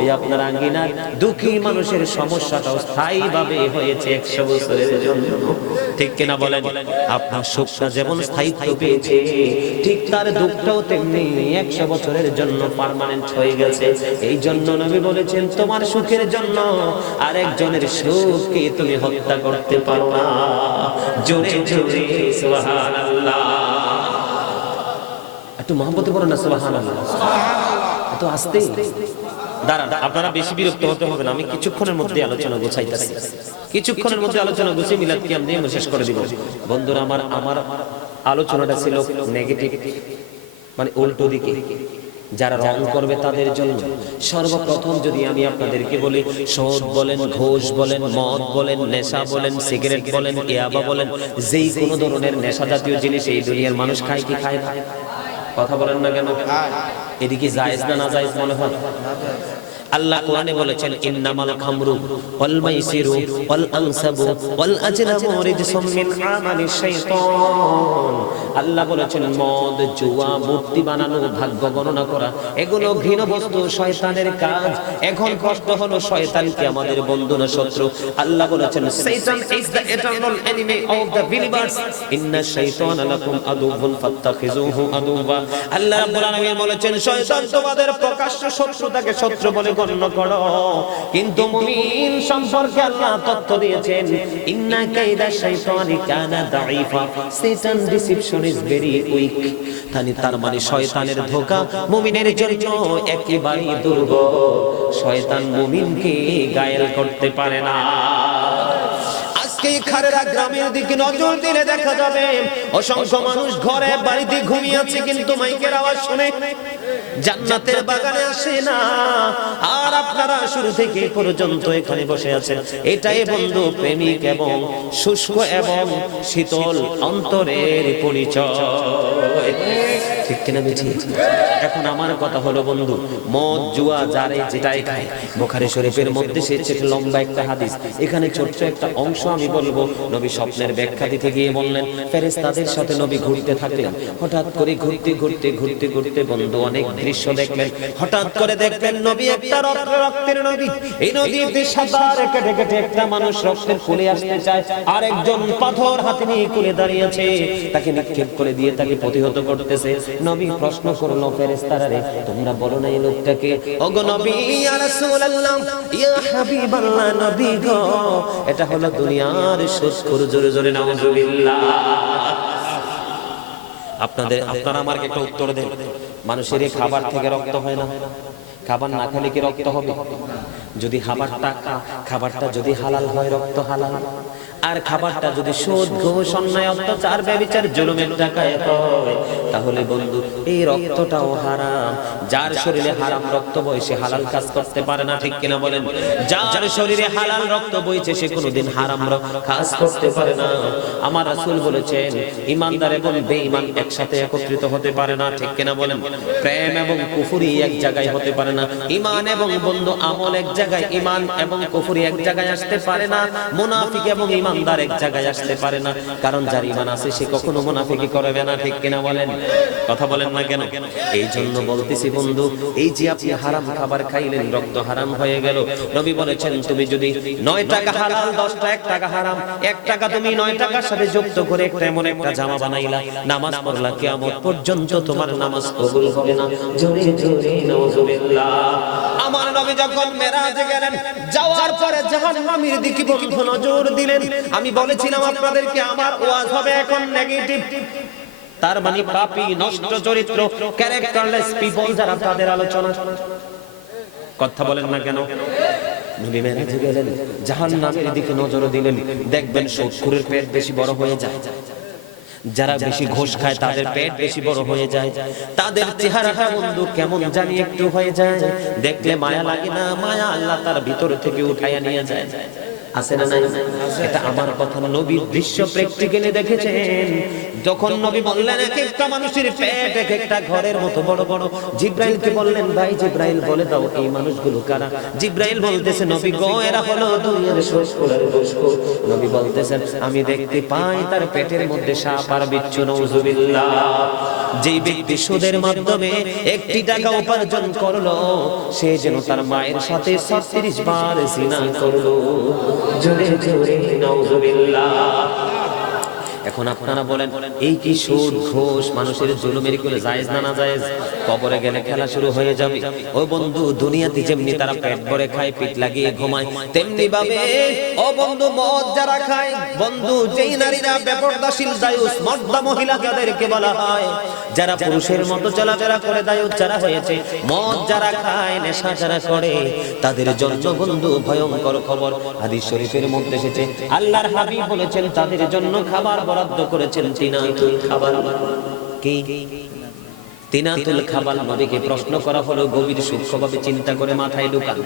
এই আপনার আঙ্গিনার দুঃখী মানুষের সমস্যাটাও স্থায়ীভাবে হয়েছে 100 বছরের জন্য। ঠিক কিনা বলেন? আপনার সুখটা যেমন স্থায়িত্ব পেয়েছে, ঠিক তার দুঃখটাও তেমনি 100 বছরের জন্য পার্মানেন্ট হয়ে গেছে। এই জন্য নবী বলেছেন তোমার সুখের জন্য আরেকজনের সুখকে তুমি হত্যা করতে পারো না। জোরে জোরে সুবহানাল্লাহ। একটু মহব্বতে বলো না সুবহানাল্লাহ। এত আস্তে দাঁড়ান, আপনারা বেশি বিরক্ত হতে হবে না, আমি কিছুক্ষণের মধ্যে আলোচনা গোছাইতেছি, কিছুক্ষণের মধ্যে আলোচনা গুছিয়ে মিলাদ কিয়াম দিয়ে শেষ করে দিব। বন্ধুরা আমার আলোচনাটা ছিল নেগেটিভ, মানে উল্টো দিকে, যারা রং করবে তাদের জন্য। সর্বপ্রথম যদি আমি আপনাদেরকে বলি, সুদ বলেন, ঘুষ বলেন, মদ বলেন, নেশা বলেন, সিগারেট বলেন, ইয়াবা বলেন, যেই কোনো ধরনের নেশা জাতীয় জিনিস এই দুনিয়ার মানুষ খায় কি খায় না? কথা বলেন না কেন? এদিকে জায়েজ না না জায়েজ মনে হয়? আল্লাহ কোরআনে বলেছেন ইন্নামাল খামরু ওয়াল মাইসিরু ওয়াল আনসাবু ওয়াল আজলামু রিজসুম মিন আমালিশ শাইতান। আল্লাহ বলেছেন মদ, জুয়া, মূর্তি বানানো, ভাগ্য গণনা করা, এগুলো ঘৃণ বস্তু, শয়তানের কাজ। এখন প্রশ্ন হলো শয়তান কি আমাদের বন্ধু না শত্রু? আল্লাহ বলেছেন শয়তান is the eternal enemy of the believers, ইন্না শাইতানা লাকুম আদুউন ফাত্তাখিযুহু আদুওয়া। আল্লাহ রাব্বুল আলামিন বলেছেন শয়তান তোমাদের প্রকাশ্য শত্রু, তাকে শত্রু বলে গণ্য করো, কিন্তু মুমিন সম্পর্কে আল্লাহ তথ্য দিয়েছেন ইন্না কাইদা শাইতানি কানা দাঈফা, শয়তান ডিসিপশন ইজ ভেরি উইক। তার মানে শয়তানের ধোঁকা মুমিনের জন্য একেবারে দুর্বল, শয়তান মুমিনকে গায়েল করতে পারে না। খারেরা গ্রামের দিকে নজর দিলে দেখা যাবে অসংখ্য মানুষ ঘরে বাড়িতে ঘুমিয়ে আছে, কিন্তু মাইকের আওয়াজ শুনে জান্নাতের বাগানে আসে না। আর আপনারা শুরু থেকে পর্যন্ত এখানে বসে আছেন, এটাই বন্ধু প্রেমিক এবং শুষ্ক এবং শীতল অন্তরের পরিচয়। ঠিক কিনা বেঠি? এখন আমার কথা হলো বন্ধু, মদ, জুয়া যারে যেটাই খায়, বুখারী শরীফের মধ্যে সে লম্বা একটা হাদিস, এখানে ছোট্ট একটা অংশ আমি বলবো। নবী স্বপ্নের ব্যাখ্যা দিতে গিয়ে বললেন ফেরেশতাদের সাথে নবী ঘুরতে থাকলেন, হঠাৎ করে ঘুরতে ঘুরতে ঘুরতে ঘুরতে বন্ধু অনেক দৃশ্য দেখলেন, হঠাৎ করে দেখলেন নবী একটা রক্তের নদী, এই নদীতে সাঁতার কেটে কেটে একটা মানুষ রক্তের কোলে আসতে চায়, আর একজন পাথর হাতে নিয়ে কোলে দাঁড়িয়ে আছে, তাকে নিক্ষেপ করে দিয়ে তাকে প্রতিহত করতেছে। নবী প্রশ্ন করলো ফেরেশতারা রে, তোমরা বলো না এই লোকটাকে? ওগো নবী, ইয়া রাসূলুল্লাহ, ইয়া হাবিবাল্লাহ, নবী গো, এটা হলো দুনিয়ার সুদখোর। জোরে জোরে নাউজুবিল্লাহ। আপনারা আমাকে একটা উত্তর দেন, মানুষের এই খাবার থেকে রক্ত হয় না? খাবার না খেলে কি রক্ত হবে? যদি খাবারটা যদি হালাল হয়, রক্ত হালাল। আর খাবারটা যদি সুদ, ঘুষ, অন্যায়, অত্যাচার, ব্যভিচার, জুলুমের টাকায় হয়, তাহলে বন্ধু এই রক্তটাও হারাম। যার শরীরে হারাম রক্ত বয় সে হালাল কাজ করতে পারে না, ঠিক কিনা বলেন? যার শরীরে হালাল রক্ত বইছে সে কোনোদিন হারাম কাজ করতে পারে না। আমার রাসূল বলেছেন, ঈমানদার এবং বেঈমান একসাথে একত্রিত হতে পারে না, ঠিক কিনা বলেন? প্রেম এবং কুফরি এক জায়গায় হতে পারে না। ঈমান এবং বন্ধু আমল এক জায়গায়, ঈমান এবং কুফরি এক জায়গায় আসতে পারে না। মুনাফিক এবং ঈমানদার এক জায়গায় আসতে পারে না, কারণ যার ঈমান আছে সে কখনো মুনাফিকি করবে না, ঠিক কিনা বলেন? কথা বলেন না কেন? এই জন্য বলতেছি বন্ধু, এই যে আপনি হারাম খাবার খাইলেন, রক্ত হারাম হয়ে গেল। নবী বলেছেন, তুমি যদি 9 টাকা হালাল, 10 টাকা 1 টাকা হারাম, 1 টাকা তুমি 9 টাকার সাথে যুক্ত করে একটা এমন একটা জামা বানাইলা, নামাজ পড়লা, কিয়ামত পর্যন্ত তোমার নামাজ কবুল হবে না। জোরে জোরে নাউজুবিল্লাহ। আমার নবী যখন মেরাজে গেলেন, যাওয়ার পরে জাহান্নামীর দিকে বন্ধু নজর দিলেন। আমি বলেছিলাম আপনাদেরকে আমার ওয়াজ হবে এখন নেগেটিভ, তার মানে পাপী, নষ্ট চরিত্র, ক্যারেক্টারলেস পিপল যারা, তাদের আলোচনা। কথা বলেন না কেন? নবী মেরাজে গেলেন, জাহান্নামের দিকে নজর দিলেন, দেখবেন সুদখোরের পেট বেশি বড় হয়ে যায়, যারা বেশি ঘুষ খায় তাদের পেট বেশি বড় হয়ে যায়, তাদের চেহারাটা বন্ধু কেমন জানি একটু হয়ে যায়, দেখলে মায়া লাগে না? মায়া আল্লাহ তার ভিতর থেকে উঠাইয়া নিয়ে যায়। আছে না নাই? এটা আমার কথা, নবীর দৃশ্য প্র্যাকটিক্যালি দেখেছেন। যখন নবী বললেন এক একটা মানুষের পেট এক একটা ঘরের মতো বড় বড়, জিব্রাইলকে বললেন, ভাই জিব্রাইল বলে দাও এই মানুষগুলো কারা? জিব্রাইল বলতেছে, নবী গো, এরা হলো দুনিয়ার সুদখোর। নবী বলতেছেন, আমি দেখতে পাই তার পেটের মধ্যে সাপ আর বিচ্ছু। নাউজুবিল্লাহ। যেই ব্যক্তি সুদের মাধ্যমে 1 টাকা উপার্জন করলো, সে যেন তার মায়ের সাথে 36 বার জিনা করলো। জোরে জোরে নাউজুবিল্লাহ। এখন আপনারা বলেন, এই কি সুদ, ঘুষ, মানুষের জুলুমের করে জায়েজ না না জায়েজ? কবরে গেলে খেলা শুরু হয়ে যাবে। ও বন্ধু, দুনিয়াতে যেমনি তারা পেট ভরে খায়, পিঠ লাগিয়ে ঘুমায়, তেমনি ভাবে ও বন্ধু মদ যারা খায়, বন্ধু যেই নারীরা বেপরদাশীল দায়ুস, মর্দা মহিলা যাদেরকে বলা হয়, যারা পুরুষের মতো চলাফেরা করে দায়ুস যারা হয়েছে, মদ যারা খায়, নেশা যারা করে, তাদের জন্য বন্ধু ভয়ঙ্কর খবর। হাদিস শরীফের মধ্যে এসেছে, আল্লাহর হাবিব বলেছেন, তাদের জন্য খাবার বরাদ্দ করেছেন তিনাতুল খাবাল। কি তিনাতুল খাবাল? নবীকে প্রশ্ন করা হলো, গভীর সূক্ষ্মভাবে চিন্তা করে মাথায় ঢুকান।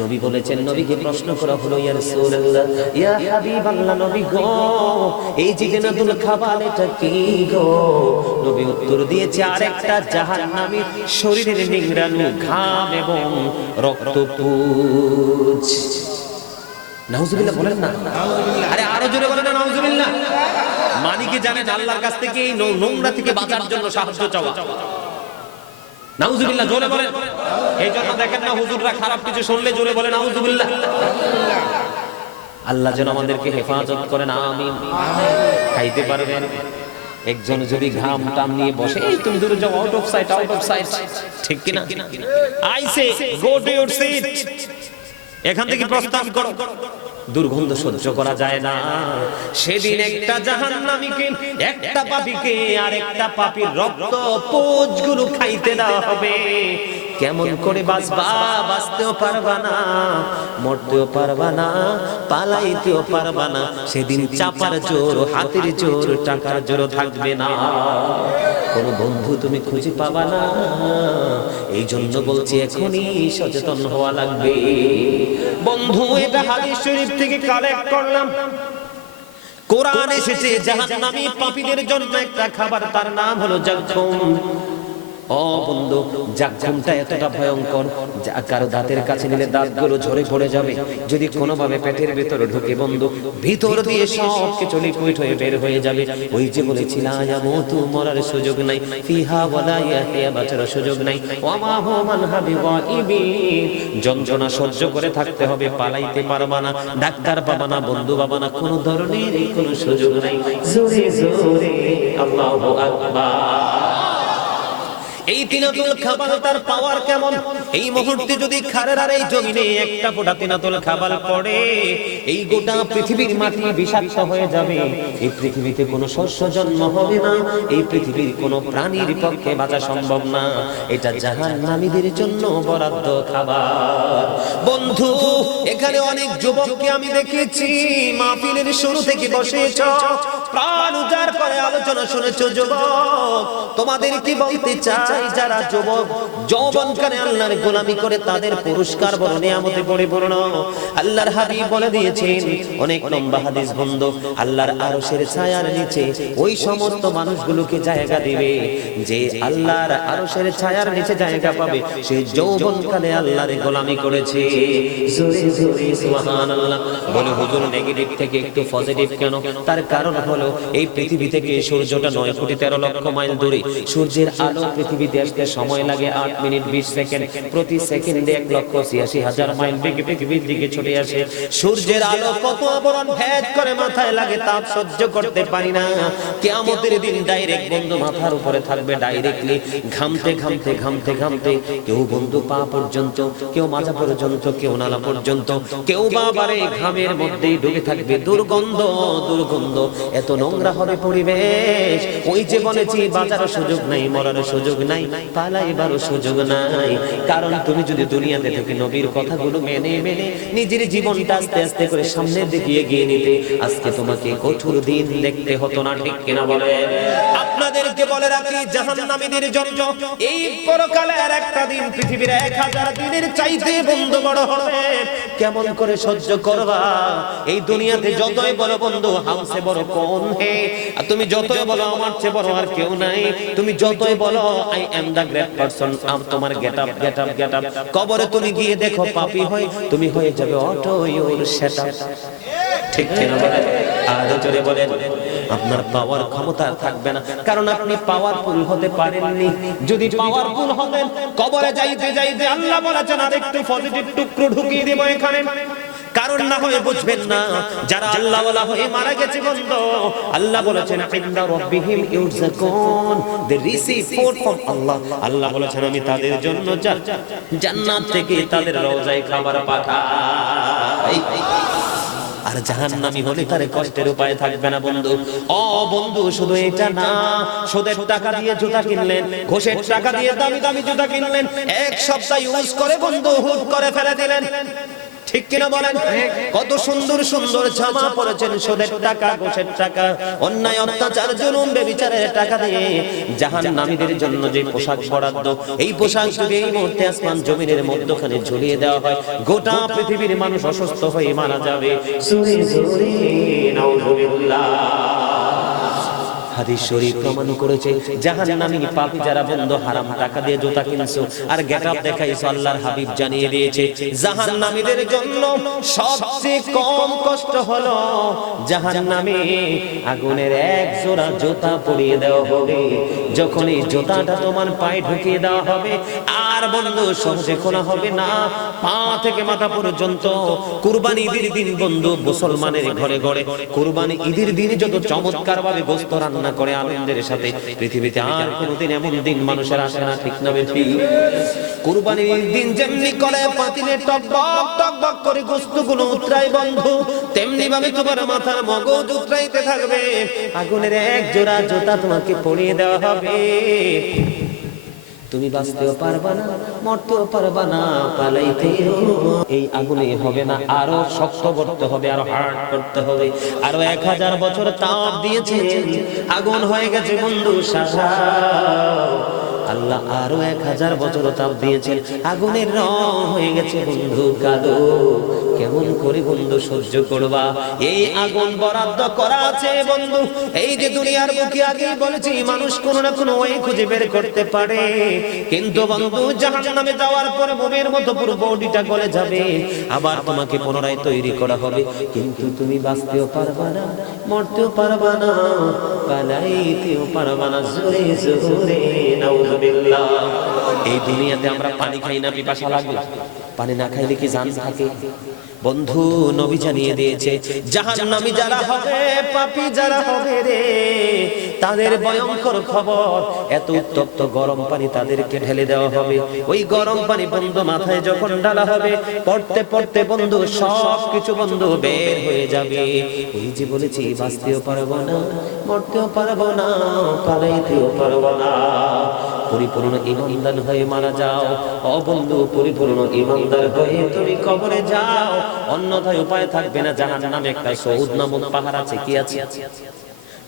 নবী বলেছেন, নবীকে প্রশ্ন করা হলো, ইয়া রাসূলুল্লাহ, ইয়া হাবিবাল্লাহ, নবী গো, এই যে তিনাতুল খাবাল এটা কি গো? নবী উত্তর দিয়েছে, আরেকটা জাহান্নামী শরীরের নিংড়ানো ঘাম এবং রক্তপুঞ্জ। নাউজুবিল্লাহ বলেন না? আরে আরো জোরে বলেন না নাউজুবিল্লাহ। মানে কি জানেন, আল্লাহর কাছ থেকে এই নোংরা থেকে বাঁচার জন্য সাহায্য চাওয়া। নাউজুবিল্লাহ জোরে বলেন। এই জন্য দেখেন না, হুজুররা খারাপ কিছু শুনলে জোরে বলেন নাউজুবিল্লাহ। আল্লাহ যেন আমাদেরকে হেফাজত করেন, আমিন। খাইতে পারবেন একজন যদি ঘাম টাম নিয়ে বসে, এই তুমি দূরে যাও, out of sight, out of sight, ঠিক কিনা? I say go to your seat, এখান থেকে প্রস্থান করো। দুর্গন্ধ সহ্য করা যায় না। সেদিন একটা জাহান্নামীকে, একটা পাপীকে আর একটা পাপীর রক্ত পুঁজগুলো খাইতে দেওয়া হবে। কেমন করে বাঁচবা? বাঁচতেও পারবা না, মরতেও পারবা না, পালাইতেও পারবা না। সেদিন চাপার জোর, হাতের জোর, টাকার জোর থাকবে না। কোন বন্ধু তুমি খুঁজে পাবা না। এই জন্য বলছি, এখনই সচেতন হওয়া লাগবে বন্ধু। এটা হাদিস শরীফ থেকে কালেক্ট করলাম। কোরআন এসেছে জাহান্নামী পাপীদের জন্য একটা খাবার, তার নাম হলো জাকুম। ও বন্ধু, জাক্কুমটা এতটা ভয়ঙ্কর, কারো দাঁতের কাছে নিলে দাঁতগুলো ঝরে পড়ে যাবে। যদি কোনোভাবে পেটের ভেতরে ঢুকে বন্ধু, ভিতর দিয়ে সব কিছু লিকুইড হয়ে বের হয়ে যাবে। ওই যে বলেছিলাম ইয়ামুতু, মরার সুযোগ নাই, ফিহা ওয়ালা ইয়াহইয়া, বাঁচার সুযোগ নাই, ওয়া মা হুয়া মানহা বিগাইবিন, যন্ত্রণা সহ্য করে থাকতে হবে, পালাইতে পারবা না, ডাক্তার পাবা না, বন্ধু পাবা না, কোনো ধরনের কোনো সুযোগ নাই। জোরে জোরে আল্লাহু আকবার। এই তিনাতুল খাবার তার পাওয়ার কেমন? এই মুহূর্তে যদি খারের আর এই জমিনে একটা ফোঁটা তিনাতুল খাবার পড়ে, এই গোটা পৃথিবীর মাটি বিষাক্ত হয়ে যাবে। এই পৃথিবীতে কোনো শস্য জন্ম হবে না, এই পৃথিবীর কোনো প্রাণীর পক্ষে বাঁচা সম্ভব না। এটা জাহান্নামীদের জন্য বরাদ্দ খাবার। বন্ধু, এখানে অনেক যুবককে আমি দেখেছি মাহফিলের শুরু থেকে বসেছ, প্রাণ উজাড় করে আলোচনা শুনেছো। যুবক, তোমাদের কি বলতে চাই, যারা যুবক যৌবনকালে আল্লাহর গোলামি করে তাদের পুরস্কার বড় নিয়ামতে পরিপূর্ণ। আল্লাহর হাবিব বলে দিয়েছেন, অনেক লম্বা হাদিস বন্ধু, আল্লাহর আরশের ছায়ার নিচে ওই সমস্ত মানুষগুলোকে জায়গা দিবে যে আল্লাহর আরশের ছায়ার নিচে জায়গা পাবে সে যৌবনকালে আল্লাহর গোলামি করেছে। জোরে জোরে সুবহানাল্লাহ বলে। হুজুর, নেগেটিভ থেকে একটু পজিটিভ কেন? তার কারণ হলো এই পৃথিবী থেকে সূর্যটা 9 কোটি 13 লক্ষ মাইল দূরে। সূর্যের আলো পৃথিবীতে আসতে সময় লাগে 8 মিনিট 20 সেকেন্ড। প্রতি সেকেন্ডে 1,86,000 মাইল বেগে পৃথিবীর দিকে ছুটে আসে। সূর্যের আলো কত আবরণ ভেদ করে মাথায় লাগে, তাপ সহ্য করতে পারি না। কিয়ামতের দিন ডাইরেক্ট বন্ধু মাথার উপরে থাকবে, ডাইরেক্টলি ঘামতে ঘামতে ঘামতে ঘামতে, কেউ বন্ধু পা পর্যন্ত, কেউ মাজা পর্যন্ত, কেউ নালা পর্যন্ত, কেউ বাবারে ঘামের মধ্যেই ডুবে থাকবে। দুর্গন্ধ দুর্গন্ধ, এত নোংরা হবে পরিবেশ। ওই যে বলেছি, বাঁচার সুযোগ নাই, মরার সুযোগ নাই, পালাইবারও সুযোগ নাই। কারণ তুমি যদি দুনিয়াতে থেকে নবীর কথাগুলো মেনে মেনে নিজের জীবনটা আস্তে আস্তে করে সামনের দিকে এগিয়ে নিতে, আজকে তোমাকে কঠোর দিন দেখতে হতো না। ঠিক কিনা বলেন? আপনাদেরকে বলে রাখি, জাহান্নামীদের জন্য এই পরকালের একটা দিন পৃথিবীর 1000 দিনের চাইতে বন্ধু বড় হবে। কেমন করে সহ্য করবা? এই দুনিয়াতে যতই বলো বন্ধু হামসে বড় কোন হে, আর তুমি যতই বলো আমার চেয়ে বড় আর কেউ নাই, তুমি যতই বলো I am the great person, তোমার get up get up get up, কবরে তুমি গিয়ে দেখো পাপী হয়, তুমি হয়ে যাবে অটো ইউর সেটআপ। ঠিক কিনা বলেন? আর জোরে বলেন। আপনার পাওয়ার ক্ষমতা থাকবে না, কারণ আপনি পাওয়ারফুল হতে পারেননি। যদি পাওয়ারফুল হতেন, কবরে যাইতে যাইতে আল্লাহ বলেছেন আর একটু পজিটিভ টুকরো ঢুকিয়ে দেব এখানে। কারণ না হয়ে বুঝবেন না, যারা আল্লাহ ওয়ালা হয়ে মারা গেছে বন্ধু, আল্লাহ বলেছেন ইনদা রাব্বিহিম ইউরযাকুন, দে রিসিভ ফুড ফ্রম আল্লাহ। আল্লাহ বলেছেন আমি তাদের জন্য জান্নাত থেকে তাদের রওজায় খাবার পাঠাই। আর জাহান্নামী হলে তার কষ্টের উপায় থাকবে না বন্ধু। ও বন্ধু, শুধু এটা না, সুদের টাকা দিয়ে জুতা কিনলেন, ঘুষের টাকা দিয়ে দামি দামি জুতা কিনলেন, এক সপ্তাহ ইউজ করে বন্ধু হুট করে ফেলে দিলেন। ঠিক কিনা বলেন? কত সুন্দর সুন্দর জামা পরেছেন সুদের টাকা, ঘুষের টাকা, অন্যায় অত্যাচার জুলুম বেবিচারের টাকা দিয়ে। জাহান্নামীদের জন্য যে পোশাক বরাদ্দ, এই পোশাক যদি এই মুহূর্তে আসমান জমিনের মধ্যখানে ঝুলিয়ে দেওয়া হয়, গোটা পৃথিবীর মানুষ অসুস্থ হয়ে মারা যাবে। জোরে জোরে নাউযুবিল্লাহ। হাদিস শরীফ প্রমাণ করেছে, জাহান্নামী পাপী যারা বন্ধু হারাম টাকা দিয়ে জুতা কিনছো আর গেটআপ দেখাইছো, আল্লাহর হাবিব জানিয়ে দিয়েছে জাহান্নামীদের জন্য সবচেয়ে কম কষ্ট হলো জাহান্নামে আগুনের এক জোড়া জুতা পরিয়ে দেওয়া হবে। যখন এই জুতাটা তোমার পায়ে ঢুকিয়ে দেওয়া হবে, আর বন্ধু সহজে খোলা হবে না, পা থেকে মাথা পর্যন্ত। কুরবানি ঈদের দিন বন্ধু মুসলমানের ঘরে ঘরে কুরবানি ঈদের দিনে যত চমৎকার ভাবে গোশত রান্না করে আনন্দের সাথে, পৃথিবীতে আর কোনদিন এমন দিন মানুষের আসে না। ঠিক না বেঠি? কুরবানির দিন যেমনি করে পাতিলে টকবক টকবক করে গোশতগুলো উতরায় বন্ধু, তেমনি ভাবে তোমার মাথার মগজ উতরাইতে থাকবে। আগুনের এক জোড়া জুতা তোমাকে পরিয়ে দেওয়া হবে। তুমি বাঁচতেও পারবা না, মরতেও পারবা না, পালাইতেও এই আগুনে হবে না, আরো শক্ত করতে হবে, আরো হার্ড করতে হবে। আরো 1000 বছর তাপ দিয়েছে, আগুন হয়ে গেছে বন্ধু শাসা। আল্লাহ আরো 1000 বছর তাপ দিয়েছেন, আগুনের রং হয়ে গেছে বন্ধু কালো। কেমন করে বন্ধু সহ্য করবা? এই আগুন বরাদ্দ করা আছে বন্ধু। এই যে দুনিয়ার বুকে আগে বলেছি মানুষ কোনো না কোনো ওয়ে খুঁজে বের করতে পারে, কিন্তু বন্ধু জাহান্নামে যাওয়ার পরে মোমের মতো পুরো বডিটা গলে যাবে, আবার তোমাকে পুনরায় তৈরি করা হবে, কিন্তু তুমি বাঁচতেও পারবা না, মরতেও পারবা না, পালাইতেও পারবা না। জোরে জোরে নাউযুবিল্লাহ। এই দুনিয়াতে আমরা পানি খাই না, পিপাসা লাগে, পানি না খাইলে কি জান থাকে? বন্ধু নবী জানিয়ে দিয়েছে জাহান্নামী যারা হবে, পাপী যারা হবে রে, তাদের ভয়ঙ্কর খবর। এত উত্তপ্ত গরম পানি তাদেরকে ঢেলে দেওয়া হবে। ওই গরম পানি বন্ধু মাথায় যখন ঢালা হবে, পড়তে পড়তে বন্ধু সব কিছু বন্ধু বের হয়ে যাবে। ওই যে বলেছি বাঁচতেও পারবো না, মরতেও পারবো না, পালাইতেও পারবো না। পরিপূর্ণ ঈমানদার হয়ে মারা যাও ও বন্ধু, পরিপূর্ণ ঈমানদার হয়ে তুমি কবরে যাও, অন্যথায় উপায় থাকবে না। জাহান্নামে একটা সৌদ নামক পাহাড় আছে, কি আছে?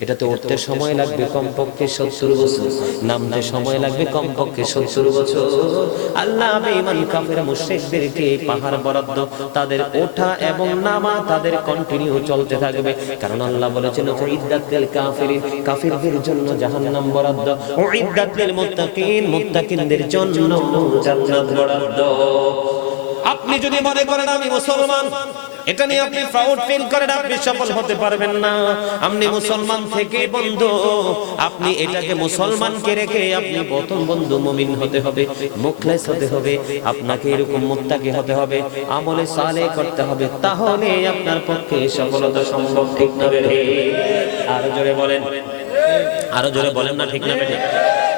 এটাতে উঠতে সময় লাগবে কমপক্ষে 70 বছর, নামতে সময় লাগবে কমপক্ষে 70 বছর। আল্লাহ বেঈমান কাফের মুশরিকদেরকে পাহাড় বরাদ্দ, তাদের ওঠা এবং নামা তাদের কন্টিনিউ চলতে থাকবে, কারণ আল্লাহ বলেছেন উইদ্দাত লিল কাফিরিন, কাফিরদের জন্য জাহান্নাম বরাদ্দ, উইদ্দাত লিল মুত্তাকিন, মুত্তাকিনদের জন্য জান্নাত বরাদ্দ। আপনি যদি মনে করেন আমি মুসলমান, এটা নিয়ে আপনি প্রাউড ফিল করেন, আপনি সফল হতে পারবেন না। আপনি মুসলমান থেকে বন্ধু, আপনি এটাকে মুসলমানকে রেখে আপনি প্রথম বন্ধু মুমিন হতে হবে, মুখলেস হতে হবে, আপনাকে এরকম মুত্তাকি হতে হবে, আমলে সালেহ করতে হবে, তাহলে আপনার পক্ষে সফলতা সম্ভব। ঠিক না বেঠে? আরো জোরে বলেন, আরো জোরে বলেন না ঠিক না বেঠে?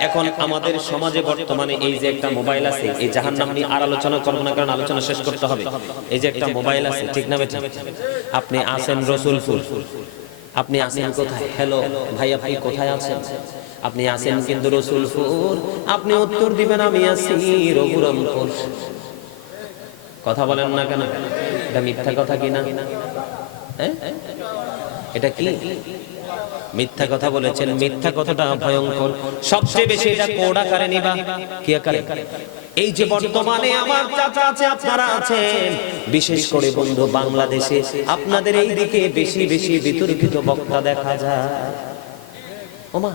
এখন আমাদের সমাজে বর্তমানে এই যে একটা মোবাইল আছে, এই জাহান্নাম নিয়ে আর আলোচনা করব না, কারণ আলোচনা শেষ করতে হবে। এই যে একটা মোবাইল আছে, ঠিক না বেটা? আপনি আছেন রসুলপুর, আপনি আছেন কোথায়? হ্যালো ভাইয়া, ভাই কোথায় আছেন? আপনি আছেন কিন্তু রসুলপুর, আপনি উত্তর দিবেন আমি আছি রঘুরামপুর। কথা বলেন না কেন? এটা মিথ্যা কথা কিনা? হ্যাঁ, এটা কি মিথ্যা কথা বলেছেন? মিথ্যা কথাটা ভয়ঙ্কর। সবচেয়ে বেশি এটা কোড আকারে নিবা, কি আকারে? এই যে বর্তমানে আমার চাচা আছে, আপনারা আছেন, বিশেষ করে বন্ধু বাংলাদেশে আপনাদের এই দিকে বেশি বেশি বিতর্কিত বক্তা দেখা যায়। ওমা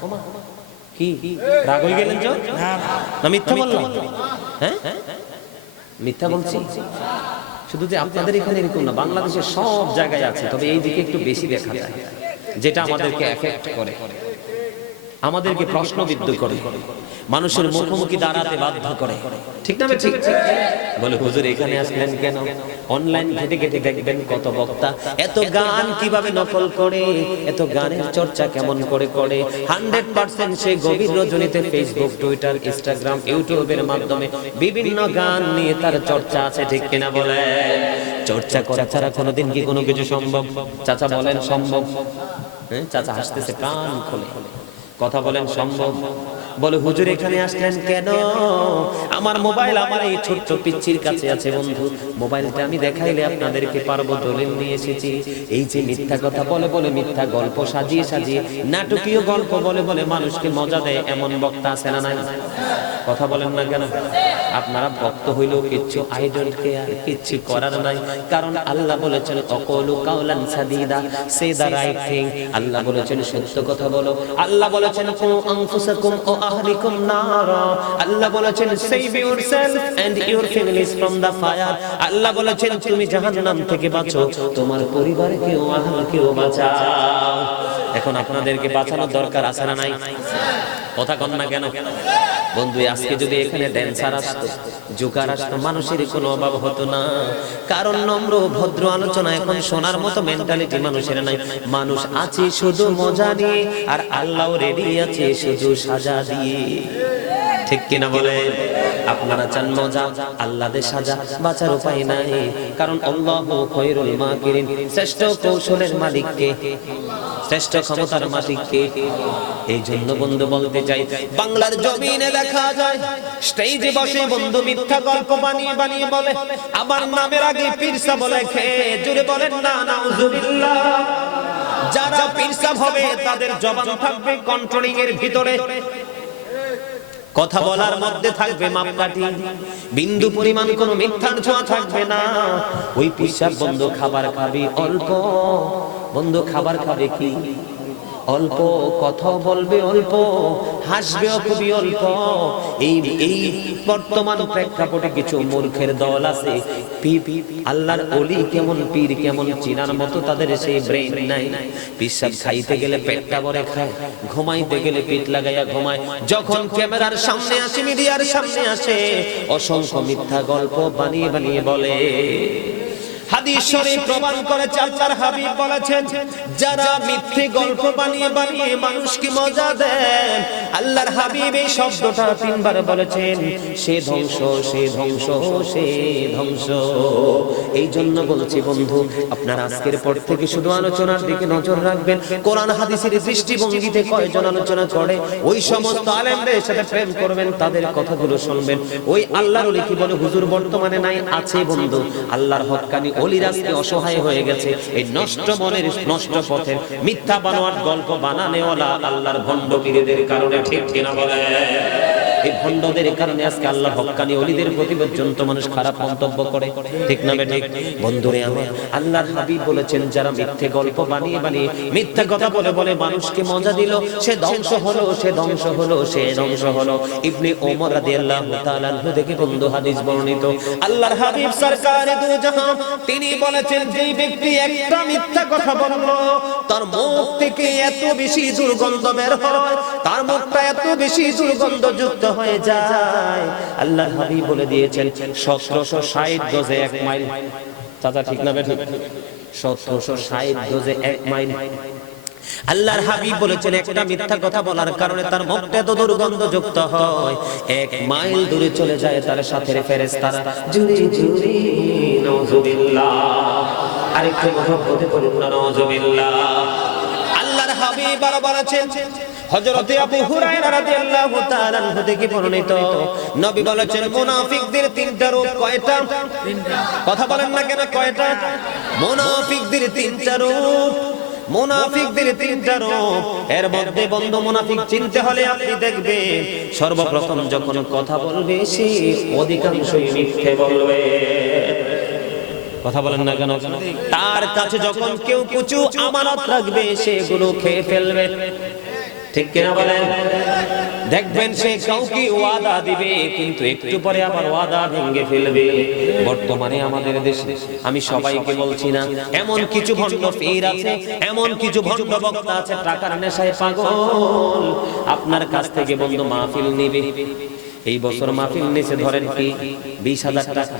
কি রাগ হয়ে গেলেন? না মিথ্যা বললাম? হ্যাঁ মিথ্যা বলছি? শুধু যে আপনাদের এখানে এরকম না, বাংলাদেশের সব জায়গায় আছে, তবে এই দিকে একটু বেশি দেখা যায়, যেটা আমাদেরকে এফেক্ট করে, আমাদেরকে প্রশ্নবিদ্ধ করে, মানুষের মুখোমুখি দাঁড়াতে বাধ্য করে। ঠিক না? ঠিক বলে হুজুর এখানে আসলেন কেন? অনলাইন ঘেটে ঘেটে দেখবেন কত বক্তা এত গান কিভাবে নকল করে, এত গানের চর্চা কেমন করে করে। 100% সে গভীর রজনীতে ফেসবুক, টুইটার, ইনস্টাগ্রাম, ইউটিউবের মাধ্যমে বিভিন্ন গান নিয়ে তার চর্চা আছে। ঠিক কিনা বলে? চর্চা করা ছাড়া কোনোদিন কি কোনো কিছু সম্ভব? চাচা বলেন সম্ভব? হ্যাঁ, চাচা হাসতেছে প্রাণ খুলে। কথা বলেন সম্ভব? বলে হুজুর এখানে আসলেন কেন? আমার মোবাইল আমার এই ছোট্ট পিচ্চির কাছে আছে বন্ধু, মোবাইলটা আমি দেখাইলে আপনাদেরকে পারবো, দলিল নিয়ে এসেছি। এই যে মিথ্যা কথা বলে বলে, মিথ্যা গল্প সাজিয়ে সাজিয়ে, নাটকীয় গল্প বলে বলে মানুষকে মজা দেয়, এমন বক্তা আছে না নাই? কথা বলেন না কেন? আপনারা ভক্ত হইলেও কিচ্ছু আই ডোন্ট কেয়ার, কিচ্ছু করার নাই, কারণ আল্লাহ বলেছেন অকলু কাওলান সাদিদা, সে দা রাইট থিং। আল্লাহ বলেছেন সত্য কথা বলো। আল্লাহ বলেছেন কু আনফুসাকুম ও আহলিকুম নারা। আল্লাহ বলেছেন save yourself and your families from the fire. আল্লাহ বলেছেন তুমি জাহান্নাম থেকে বাঁচো, তোমার পরিবারকেও আহলকেও বাঁচাও। এখন আপনাদেরকে বাঁচানোর দরকার আছে না নাই? কথা কন না কেন? বন্ধু আজকে যদি এখানে ড্যান্সার আসতো, জোকার আসতো, মানুষের কোনো অভাব হতো না, কারণ নম্র ভদ্র আলোচনা এখন শোনার মতো মেন্টালিটি মানুষের নাই। মানুষ আছে শুধু মজা নিয়ে, আর আল্লাহ রেডি আছে শুধু সাজা দিয়ে। ঠিক কিনা বলে? আপনারা চান মজা, আল্লাহ দে সাজা, বাঁচার উপায় নাই, কারণ আল্লাহু খায়রুল মাকিরিন। শ্রেষ্ঠ কৌশলের মালিক কে? শ্রেষ্ঠ ক্ষমতার মালিক কে? এই জন্য বন্ধু বলতে চাই, বাংলার জমিনে দেখা যায় স্টেজে বসে বন্ধু মিথ্যা গল্প বানিয়ে বানিয়ে বলে, আবার নামের আগে পীরসা বলে খেয়ে। জুড়ে বলেন না নাউজুবিল্লাহ। যারা পীরসা হবে তাদের জবান থাকবে কন্ট্রোলিং এর ভিতরে। কথা বলার মধ্যে থাকবে মাপকাঠি, বিন্দু পরিমাণ কোনো মিথ্যার ছোঁয়া থাকবে না। ওই পিসাব বন্ধু খাবার খাবি অল্প, বন্ধু খাবার খাবে কি অল্প, কথা বলবে অল্প, হাসবেও খুবই অল্প। এই বর্তমান প্রেক্ষাপটে কিছু মূর্খের দল আছে, আল্লাহর ওলি কেমন পীর কেমন চিনার মতো তাদের সেই ব্রেইন নাই। পিসাব খাইতে গেলে পেটটা ভরে খায়, ঘুমাইতে গেলে পিঠ লাগাইয়া ঘুমায়। যখন ক্যামেরার সামনে আসে, মিডিয়ার সামনে আসে, অসংখ্য মিথ্যা গল্প বানিয়ে বানিয়ে বলে। হাদিস শরীফ প্রমাণ করেছে, আল্লাহর হাবিব বলেছেন, যারা মিথ্যে গল্প বানিয়ে বানিয়ে মানুষকে মজা দেয়, আল্লাহর হাবিব এই শব্দটা 3 বার বলেছেন, সে ধ্বংস, সে ধ্বংস, সে ধ্বংস। এই জন্য বলছি বন্ধু, আপনার আজকের পর থেকে শুধু আলোচনার দিকে নজর রাখবেন। কোরআন হাদিসের দৃষ্টিভঙ্গিতে কয়জন আলোচনা করে, ওই সমস্ত আলেমদের সাথে প্রেম করবেন, তাদের কথাগুলো শুনবেন। ওই আল্লাহর ওলি কি বলে, হুজুর বর্তমানে নাই, আছে বন্ধু। আল্লাহর হক্কানি ওলিরা আজকে অসহায় হয়ে গেছে এই নষ্ট মনের, নষ্ট পথের, মিথ্যা বানোয়াট গল্প বানানেওয়ালা আল্লাহর ভণ্ড পীরদের কারণে। ঠিক কিনা বলে? এই ভণ্ডদের কারণে আজকে আল্লাহর হক্কানি ওলিদের প্রতি পর্যন্ত মানুষ খারাপ মন্তব্য করে। ঠিক না বে ঠিক? বন্ধুরে আমার, আল্লাহর হাবিব বলেছেন, যারা মিথ্যে গল্প বানিয়ে বানিয়ে মিথ্যা কথা বলে বলে মানুষকে মজা দিল, সে ধ্বংস হলো, সে ধ্বংস হলো, সে ধ্বংস হলো। ইবনে ওমর রাদিয়াল্লাহু তাআলা আনহু থেকে বন্ধু হাদিস বর্ণিত, আল্লাহর হাবিব সরকারে দু জাহান তিনি বলেছেন, যেই ব্যক্তি একটা মিথ্যা কথা বলল, তার মুখ থেকে এত বেশি দুর্গন্ধ বের হয়, তার মুখটা এত বেশি দুর্গন্ধযুক্ত হয়ে যায়, আল্লাহর হাবিব বলে দিয়েছেন 1760 গজে 1 মাইল। চাচা ঠিক না বেঠিক? 1760 গজে 1 মাইল। আল্লাহর হাবিব বলেছেন, একটা মিথ্যা কথা বলার কারণে তার মুখটা এত দুর্গন্ধযুক্ত হয়, 1 মাইল দূরে চলে যায় তার সাথে ফেরেশতারা। জুরি জুরি নাউজুবিল্লাহ, আরেকটু মহব্বতে বলুন না নাউজুবিল্লাহ। আল্লাহর হাবিব বলেছেন, হযরতে আবু হুরায়রা রাদিয়াল্লাহু তাআলা আনহু থেকে বর্ণিত, নবী বলেছেন, মুনাফিকদের 3টা রূপ। কয়টা? 3টা। কথা বলেন না কেন? কয়টা? মুনাফিকদের 3টা রূপ। মুনাফিকদের 3টা রূপ। এর মধ্যে বন্ধু, মুনাফিক চিনতে হলে আপনি দেখবেন, সর্বপ্রথম যখন কথা বলবে সে অধিকাংশই মিথ্যে বলবে। কথা বলেন না কেন? তার কাছে যখন কেউ কিছু আমানত রাখবে, সেগুলো খেয়ে ফেলবে। ঠিক কিনা বলেন? দেখবেন সে কাউকে ওয়াদা দিবে, কিন্তু একটু পরে আবার ওয়াদা ভেঙে ফেলবে। বর্তমানে আমাদের দেশে, আমি সবাইকে বলছি না, এমন কিছু ভণ্ড পীর আছে, এমন কিছু ভণ্ড বক্তা আছে, টাকার নেশায় পাগল। আপনার কাছ থেকে বন্ধু মাহফিল নিবে, এই বছর মাহফিল নিচে ধরেন কি 20,000 টাকা,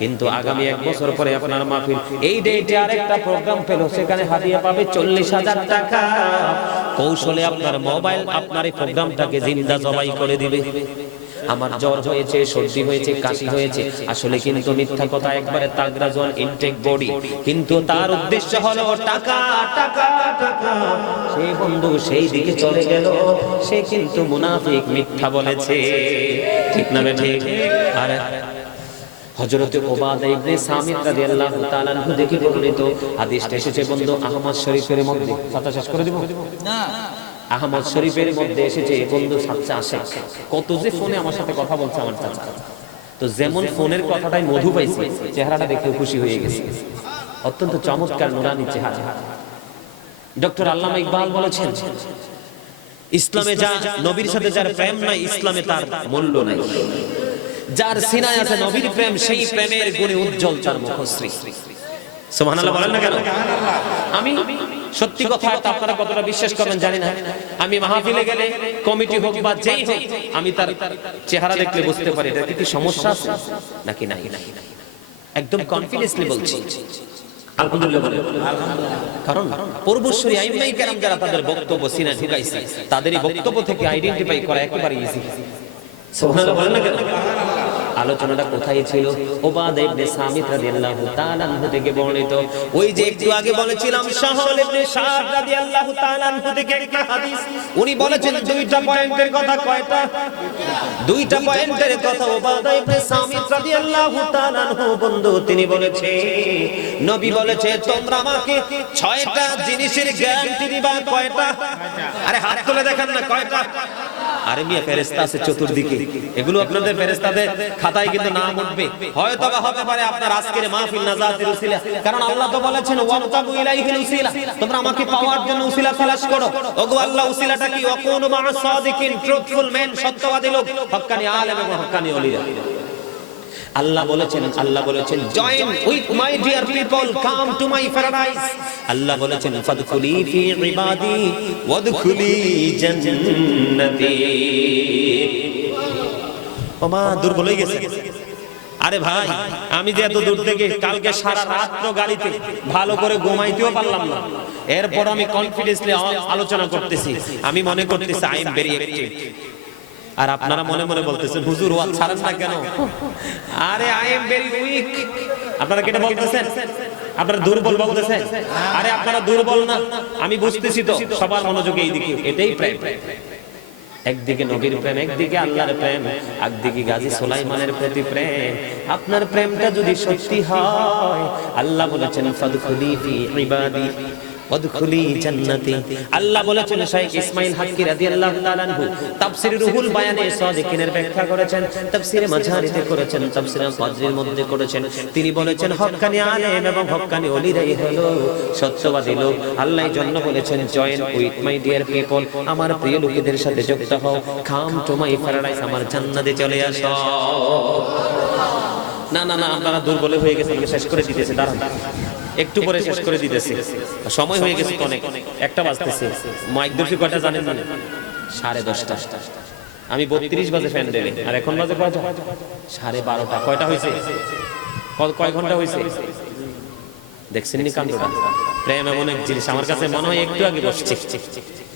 কিন্তু আগামী 1 বছর পরে আপনার মাহফিল এই ডেটে আরেকটা প্রোগ্রাম পেল, সেখানে হাদিয়া পাবে 40,000 টাকা। কৌশলে আপনার মোবাইল আপনার এই প্রোগ্রামটাকে জিন্দা জবাই করে দিবে। আমার জ্বর হয়েছে, সর্দি হয়েছে, কাশি হয়েছে, আসলে কিন্তু মিথ্যা কথা, একবারে তাগড়া জল, ইনটেক বডি, কিন্তু তার উদ্দেশ্য হলো টাকা টাকা টাকা। সেই বন্ধু সেই দিকে চলে গেল, সে কিন্তু মুনাফিক, মিথ্যা বলেছে। ঠিক না ঠিক? আর হযরতে উবাদা ইবনে সামিত রাদিয়াল্লাহু তাআলা আনহু থেকে বর্ণিত হাদিসটা এসেছে বন্ধু আহমদ শরীফের মধ্যে। কথা শেষ করে দিব না? আহমদ শরীফের মধ্যে এসেছে বন্ধু, চাচা আসে কত যে ফোনে আমার সাথে কথা বলছে আমার চাচা, তো যেমন ফোনের কথাটাই মধু পাইছে, চেহারাটা দেখে খুশি হয়ে গেছে, অত্যন্ত চমৎকার নুরানি চেহারা। ডক্টর আল্লামা ইকবাল বলেছেন, ইসলামে যা নবীর সাথে যার প্রেম নাই, ইসলামে তার মূল্য নাই। যার সিনায় আছে নবীর প্রেম, সেই প্রেমের গুণে উজ্জ্বল তার মুখশ্রী। সুবহানাল্লাহ বলেন না কেন? আমি সত্যি কথা, আপনারা কতটা বিশ্বাস করবেন জানি না, আমি মাহফিলে গেলে কমিটি হোক বা যেই হোক, আমি তার চেহারা দেখলে বুঝতে পারি এটা কি সমস্যা আছে নাকি নাই। একদম কনফিডেন্সলি বলছি আলহামদুলিল্লাহ বলে। কারণ পূর্বসূরি আইম্মায়ে কেরাম যারা তাদের বক্তব্য সিনায় ঢুকাইছে, তাদের এই বক্তব্য থেকে আইডেন্টিফাই করা একেবারে ইজি। সুবহানাল্লাহ বলেন না কেন? আলোচনাটা কোথায় ছিল? উবাদা ইবনে সামিত রাদিয়াল্লাহু তাআলা আনহু থেকে বর্ণিত। ওই যে একটু আগে বলেছিলাম সাহল ইবনে সাদ রাদিয়াল্লাহু তাআলা আনহু থেকে একটা হাদিস, উনি বলেছেন 2টা পয়েন্টের কথা। কয়টা? 2টা পয়েন্টের কথা উবাদা ইবনে সামিত রাদিয়াল্লাহু তাআলা আনহু বন্ধু তিনি বলেছে, নবী বলেছে, তোমরা আমাকে 6টা জিনিসের গ্যারান্টি দিবা। কয়টা? আরে হাত তুলে দেখেন না, কয়টা? আরে মিয়া ফেরেশতা আছে চতুর্দিকে, এগুলো আপনাদের ফেরেশতাদের খাতায় কিন্তু নাম উঠবে। হয়তো বা হতে পারে আপনার আজকের মাহফিল নাজাতের উসিলা, কারণ আল্লাহ তো বলেছেন ওয়াবতাগু ইলাইহিল উসিলা, তোমরা আমাকে পাওয়ার জন্য উসিলা তালাশ করো। ওগো আল্লাহ, উসিলাটা কি? ওয়াকুনু মা'আস সাদিকিন, ট্রুথফুল মেন, সত্যবাদী লোক, হক্কানি আলেম এবং হক্কানি ওলিরা। আল্লাহ বলেছেন join with my dear people, come to my paradise. আল্লাহ বলেছেন ফাদখুলি ফি ইবাদি ওয়াদখুলি জান্নাতি। ওমা দুর্বল হয়ে গেছে। আরে ভাই, আমি যে এত দূর থেকে কালকে সারা রাত গাড়িতে ভালো করে ঘুমাইতেও পারলাম না, এরপর আমি কনফিডেন্সলি আলোচনা করতেছি। আমি মনে করতেছি আই এম ভেরি অ্যাক্টিভ, আর আপনারা মনে মনে বলতেছেন হুজুর ওয়াজ ছাড়েন না কেন? আরে আই এম ভেরি উইক। আপনারা কেটে বলতেছেন, আপনারা দুর্বল বলতেছেন। আরে আপনারা দুর্বল না, আমি বুঝতেছি তো। সবার মনোযোগ এই দিকে। এটাই প্রেম। একদিকে নবীর প্রেম, একদিকে আল্লাহর প্রেম, একদিকে গাজী সুলাইমানের প্রতি প্রেম। আপনার প্রেমটা যদি সত্যি হয়, আল্লাহ বলেছেন ফাদখুলি ফি ইবাদি ওয়াদখুলি জান্নাতি। আল্লাহ বলেছেন শাইখ ইসমাইল হাক্কি রাদিয়াল্লাহু তাআলা আনহু তাফসীর রুহুল বায়ানে সাদিকিনের ব্যাখ্যা করেছেন, তাফসীরে মাঝারিতে করেছেন, তাফসীরে ফাজরের মধ্যে করেছেন। তিনি বলেছেন হক্কানি আলেম এবং হক্কানি ওলিরাই হলো সত্যবাদী লোক। আল্লাহর জন্য বলেছেন join with my dear people, আমার প্রিয় লোকেদের সাথে যুক্ত হও, কাম টু মাই প্যারাডাইস, আমার জান্নাতে চলে আসো। না না না, আপনারা দুর্বল হয়ে গেছেন, শেষ করে দিতেছে। দাঁড়ান, একটু পরে শেষ করে দিতেছি, সময় হয়ে গেছে অনেক, একটা বাজতেছে। মাইক দর্শি কয়টা জানেন? 10:30। আমি 32 বাজে ফ্যান দিলে, আর এখন বাজে কয়টা? 12:30। কয়টা হয়েছে? কয় ঘন্টা হয়েছে? দেখছেন নি কাণ্ডটা? প্রেম এমন এক জিনিস, আমার কাছে মনে হয় একটু আগে বসছে।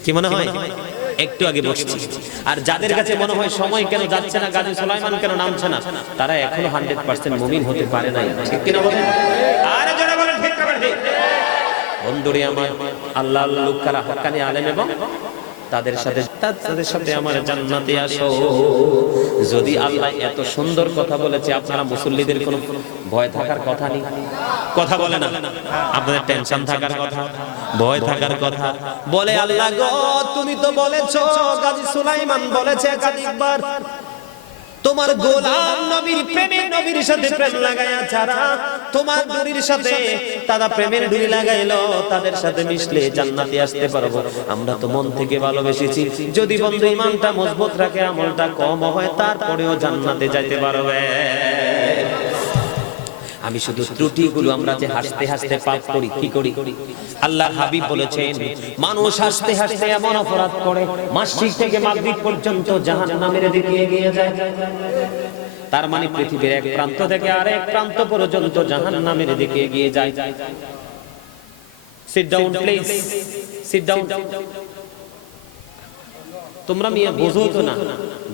কি মনে হয়? একটু আগে বসছি। আর যাদের কাছে মনে হয় সময় কেন যাচ্ছে না, গাজী সুলাইমান কেন নামছে না, তারা এখনো 100% মুমিন হতে পারে নাই। ঠিক কিনা বলেন? আরে জোরে বলেন ঠিক না ঠিক? বন্ধুরে আমার, আল্লাহ লোকেরা হক্কানি আলেম এবং তাদের সাথে আমার জান্নাতে আসো। যদি আল্লাহ এত সুন্দর কথা বলেছে, আপনারা মুসল্লিদের কোনো ভয় থাকার কথা নেই। কথা বলে না, আপনাদের টেনশন থাকার কথা, ভয় থাকার কথা। বলে আল্লাহ গো, তুমি তো বলেছো, গাজী সুলাইমান বলেছে একাধিকবার, তোমার গোলাম নবীর প্রেমে, নবীর সাথে প্রেম লাগায়া ছাড়া তোমার ডুরির সাথে তারা প্রেমের ডুরি লাগাইলো, তাদের সাথে মিশলে জান্নাতে আসতে পারবো। আমরা তো মন থেকে ভালোবেসেছি। যদি বন্ধু ঈমানটা মজবুত রাখে, আমলটা কম হয়, তারপরেও জান্নাতে যাইতে পারবে। আমি শুধু ত্রুটিগুলো, আমরা যে হাসতে হাসতে পাপ করি, কি করি? আল্লাহর হাবিব বলেছেন মানুষ হাসতে হাসতে এমন অপরাধ করে, মাসরিক থেকে মাগরিব পর্যন্ত জাহান্নামের দিকে এগিয়ে যায়। তার মানে পৃথিবীর এক প্রান্ত থেকে আরেক প্রান্ত পর্যন্ত জাহান্নামের দিকে এগিয়ে যায়। Sit down please, sit down. তোমরা মিয়া বোঝো তো না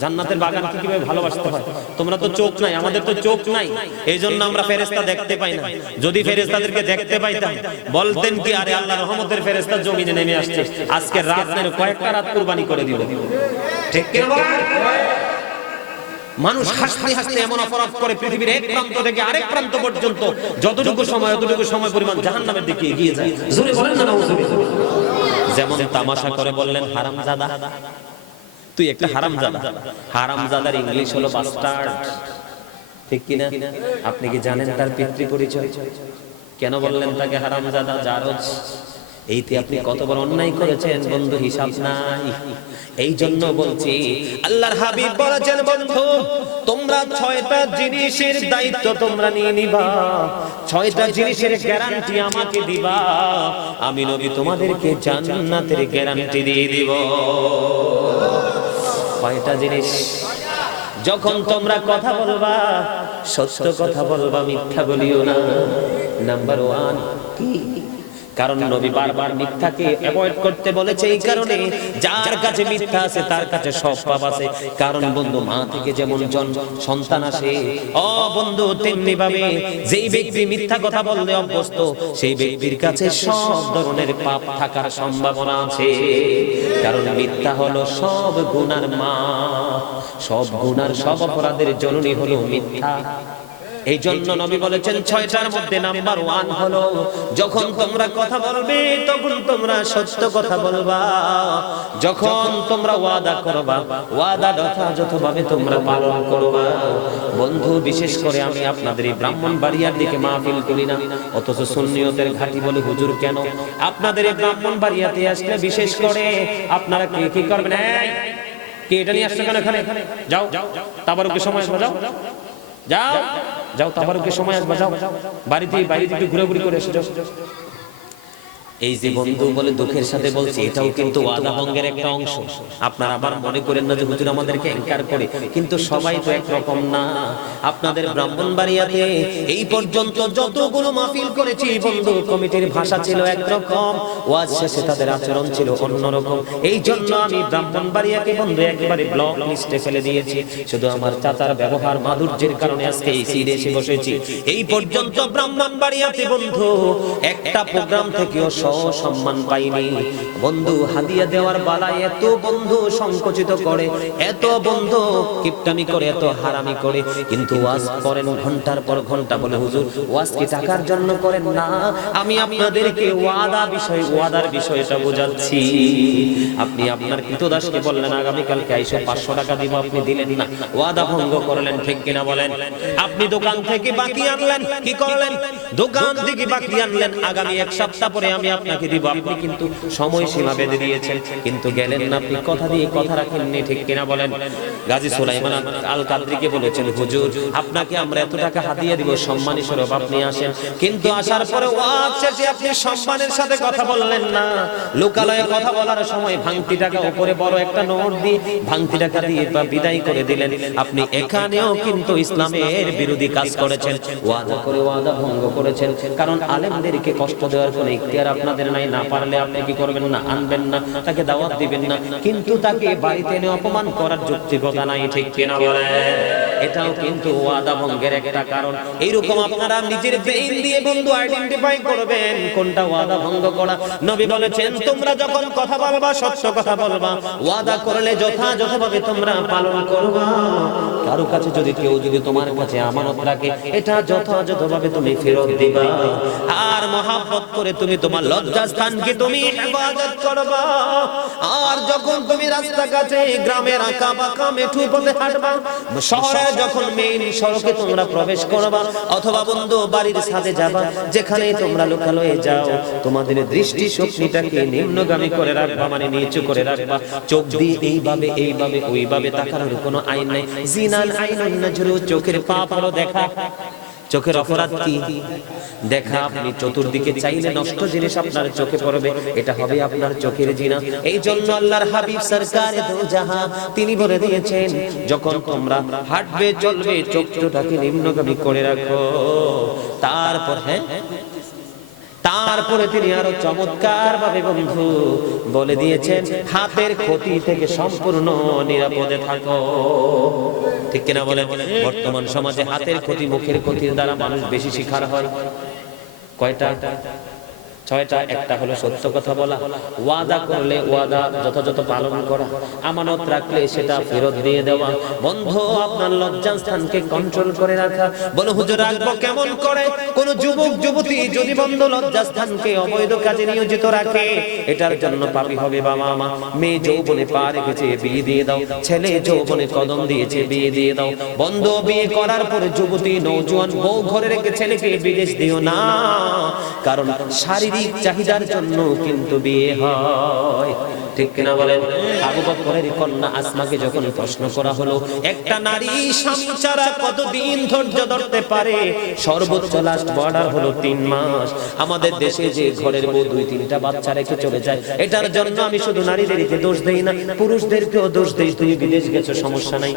জান্নাতের বাগানকে কিভাবে ভালোবাসতে হয়। তোমরা তো চোখ নাই, আমাদের তো চোখ নাই, এই জন্য আমরা ফেরেশতা দেখতে পাই না। যদি ফেরেশতাদেরকে দেখতে পাইতাম, বলতেন কি আরে আল্লাহর রহমতের ফেরেশতা জমিনে নেমে আসছে, আজকে রাত নেই, কয়েকটা রাত কুরবানি করে দিব। ঠিক কি না? মানুষ হাসতে হাসতে এমন অপরাধ করে, পৃথিবীর এক প্রান্ত থেকে আরেক প্রান্ত পর্যন্ত যতটুকু সময় পরিমাণ জাহান্নামের দিকে এগিয়ে যায়। জোরে বলেন না নাউজুবিল্লাহ। যেমন তামাশা করে বললেন হারামজাদা, তুই একটা হারামজাদা। হারামজাদার ইংলিশ হলো বাস্টার্ড। ঠিক কি না? আপনি কি জানেন তার পিতৃ পরিচয়? কেন বললেন তাকে হারামজাদা? জারজ। এইতে আপনি কত বড় অন্যায় করেছেন বন্ধু, হিসাব নাই। এই জন্য বলছি, আল্লাহর হাবিব বলেছেন বন্ধু, তোমরা 6টা জিনিসের দায়িত্ব তোমরা নিয়ে নিবা, 6টা জিনিসের গ্যারান্টি আমাকে দিবা, আমি নবী তোমাদেরকে জান্নাতের গ্যারান্টি দিয়ে দিব। কয়টা জিনিস? যখন তোমরা কথা বলবা, সত্য কথা বলবা, মিথ্যা বলিও না। নাম্বার 1 কি? কারণ নবী বারবার মিথ্যাকে অ্যাভয়েড করতে বলেছে, এই কারণে যার কাছে মিথ্যা আছে তার কাছে সব পাপ আছে। কারণ বন্ধু, মা থেকে যেমন সন্তান আসে, ও বন্ধু তেমনি ভাবে যেই ব্যক্তি মিথ্যা কথা বলতে অভ্যস্ত, সেই ব্যক্তির কাছে সব ধরনের পাপ থাকার সম্ভাবনা আছে। কারণ মিথ্যা হলো সব গুনার মা, সব গুনার, সব অপরাধের জননী হলো মিথ্যা। এই জন্য নবী বলেছেন 6টার মধ্যে নাম্বার 1 হলো যখন তোমরা কথা বলবে তখন তোমরা সত্য কথা বলবা, যখন তোমরা ওয়াদা করবা ওয়াদা যথাযথভাবে তোমরা পালন করবা। বন্ধু, বিশেষ করে আমি আপনাদের এই ব্রাহ্মণবাড়িয়ার দিকে মাহফিল করি না, অথচ সুন্নিয়তের ঘাঁটি বলে হুজুর কেন? আপনাদের এই ব্রাহ্মণবাড়িয়াতে আসলে বিশেষ করে আপনারা কি করবেন? কে এটা নিয়ে আসছো কেন এখানে? যাও তাবারুকের সময় আসবে, যাও যাও যাও তাবারুকের সময় আসবে, যাও বাড়িতে একটু ঘুরে করে এসে যাও। এই যে বন্ধু বলে দুঃখের সাথে বলছি, এটাও কিন্তু ওয়াদা ভঙ্গের একটা অংশ। আপনারা আবার মনে করেন না যে হুজুর আমাদেরকে এনকার করে, কিন্তু সবাই তো একরকম না। আপনাদের ব্রাহ্মণবাড়িয়াতে এই পর্যন্ত যতগুলো মাহফিল করেছি বন্ধু, কমিটির ভাষা ছিল একরকম, ওয়াজ শেষে তাদের আচরণ ছিল অন্যরকম। এই জন্য আমি ব্রাহ্মণবাড়িয়াকে বন্ধু একেবারে ব্লক লিস্টে ফেলে দিয়েছি। শুধু আমার চাচার ব্যবহার মাধুর্যের কারণে আজকে এই সিটে এসে বসেছি। এই পর্যন্ত ব্রাহ্মণবাড়িয়াতে বন্ধু একটা প্রোগ্রাম থেকেও সম্মান পাইনি বন্ধু। হাদিয়া দেওয়ার বালায় এত বন্ধু সংকুচিত করে, এত বন্ধু কিপটামি করে, এত হারামি করে, কিন্তু ওয়াজ করেন ঘন্টার পর ঘন্টা। বলে হুজুর ওয়াজ কি টাকার জন্য করেন? না, আমি আপনাদেরকে ওয়াদার বিষয়টা বোঝাচ্ছি। আপনি আপনার কৃতদাসকে বললেন আগামীকালকে আইসো 500 টাকা দিব, আপনি দিলেন না, ওয়াদা ভঙ্গ করলেন, ঠিক কিনা বলেন? আপনি দোকান থেকে বাকি আনলেন, কি করলেন? দোকান থেকে বাকি আনলেন, আগামী 1 সপ্তাহ পরে আমি আপনাকে দিব, আপনি কিন্তু সময়সীমা বেঁধে দিয়েছেন, কিন্তু গেলেন না, আপনি কথা দিয়ে কথা রাখেননি, ঠিক কিনা বলেন? গাজী সুলাইমান আল কাদরিকে বলেছেন হুজুর আপনাকে আমরা এত টাকা হাদিয়া দিব সম্মানী স্বরূপ, আপনি আসেন, কিন্তু আসার পরে ওয়াজ শেষে আপনি সম্মানের সাথে কথা বললেন না। লোকালয়ে কথা বলার সময় ভাঙতি টাকা উপরে বড় একটা নোট দিয়ে ভাঙতি টাকা দিয়ে বিদায় করে দিলেন। আপনি এখানেও কিন্তু ইসলামের বিরোধী কাজ করেছেন, ওয়াদা করে ওয়াদা ভঙ্গ করেছেন। কারণ আলেমদেরকে কষ্ট দেওয়ার কোনো ইখতিয়ার আপনাদের নাই, না পারলে আপনি কি করবেন না? আনবেন না, তাকে দাওয়াত দিবেন না, কিন্তু তাকে বাড়িতে এনে অপমান করার যৌক্তিকতা নাই, ঠিক কিনা বলেন? এটাও কিন্তু ওয়াদা ভঙ্গের একটা কারণ। এইরকম আপনারা নিজের ব্রেইন দিয়ে বন্ধু আইডেন্টিফাই করবেন কোনটা ওয়াদা ভঙ্গ করা। নবী বলেছেন তোমরা যখন কথা বলবা সত্য কথা বলবা, ওয়াদা করলে যথাযথভাবে তোমরা পালন করবা। কারো কাছে যদি তোমার কাছে আমানত রাখে, এটা যথাযথভাবে তুমি ফেরত দিবা। আর মহব্বত করে তুমি তোমার লজ্জাস্থানকে তুমি ইবাদত করবা। আর যখন তুমি রাস্তাঘাটে গ্রামের আঁকা বাঁকা মেঠু পথে হাঁটবা, শহরে যখন মেইন সড়কে তোমরা প্রবেশ করবা, অথবা বন্ধু বাড়ির ছাদে যাবা, যেখানে তোমরা লোকালয়ে যাও, তোমাদের দৃষ্টি শক্তিটাকে নিম্নগামী করে রাখবা, মানে নিচু করে রাখবা। চোখ দিয়ে এইভাবে ওইভাবে তাকানোর কোনো আইন নাই। জিনাল আইনুন নাজরু, চোখের পাপ হলো দেখা। চোখের অপরাধ কি? দেখা। আপনি চতুর্দিকে চাইলে নষ্ট জিনিস আপনার চোখে পড়বে, এটা হবে আপনার চোখের জিনা। এই জন্য আল্লাহর হাবিব সরকারে দো জাহান তিনি বলে দিয়েছেন যখন তোমরা হাঁটবে চলবে চোখটাকে নিম্নগামী করে রাখো। তারপরে তিনি আরো চমৎকার ভাবে বন্ধু বলে দিয়েছেন হাতের ক্ষতি থেকে সম্পূর্ণ নিরাপদে থাকো, ঠিক কিনা বলেন? বর্তমান সমাজে হাতের ক্ষতি মুখের ক্ষতির দ্বারা মানুষ বেশি শিকার হয়। কয়টা? 6টা। একটা হলো সত্য কথা বলা, ওয়াদা করলে ওয়াদা যথাযথ পালন করা, আমানত রাখলে সেটা ফেরত দিয়ে দেওয়া। বন্ধু আপনার লজ্জাস্থানকে কন্ট্রোল করে রাখা। বলো হুজুর রাখবো কেমন করে? কোন যুবক যুবতী যদি বন্ধু লজ্জাস্থানকে অবৈধ কাজে নিয়োজিত রাখে, এটার জন্য পাপী হবে বাবা মা। মেয়ে যৌবনে পা রেখেছে, বিয়ে দিয়ে দাও। ছেলে যৌবনে কদম দিয়েছে, বিয়ে দিয়ে দাও। বন্ধু বিয়ে করার পরে যুবতী নওজোয়ান বউ ঘরে রেখে ছেলেকে বিদেশ দিও না, কারণ শারীরিক চাহিদার জন্য কিন্তু বিয়ে হয়, ঠিক কিনা বলেন? আবু বকরের কন্যা আসমাকে যখন প্রশ্ন করা হলো একটা নারী স্বামী ছাড়া কতদিন ধৈর্য ধরতে পারে, সর্বোচ্চ লাস্ট বর্ডার হলো 3 মাস। আমাদের দেশে যে ঘরের বউ 2-3টা বাচ্চা রেখে চলে যায়, এটার জন্য আমি শুধু নারীদেরকে দোষ দেই না, পুরুষদেরকেও দোষ দেই। তুমি বিদেশ গেছো সমস্যা নাই,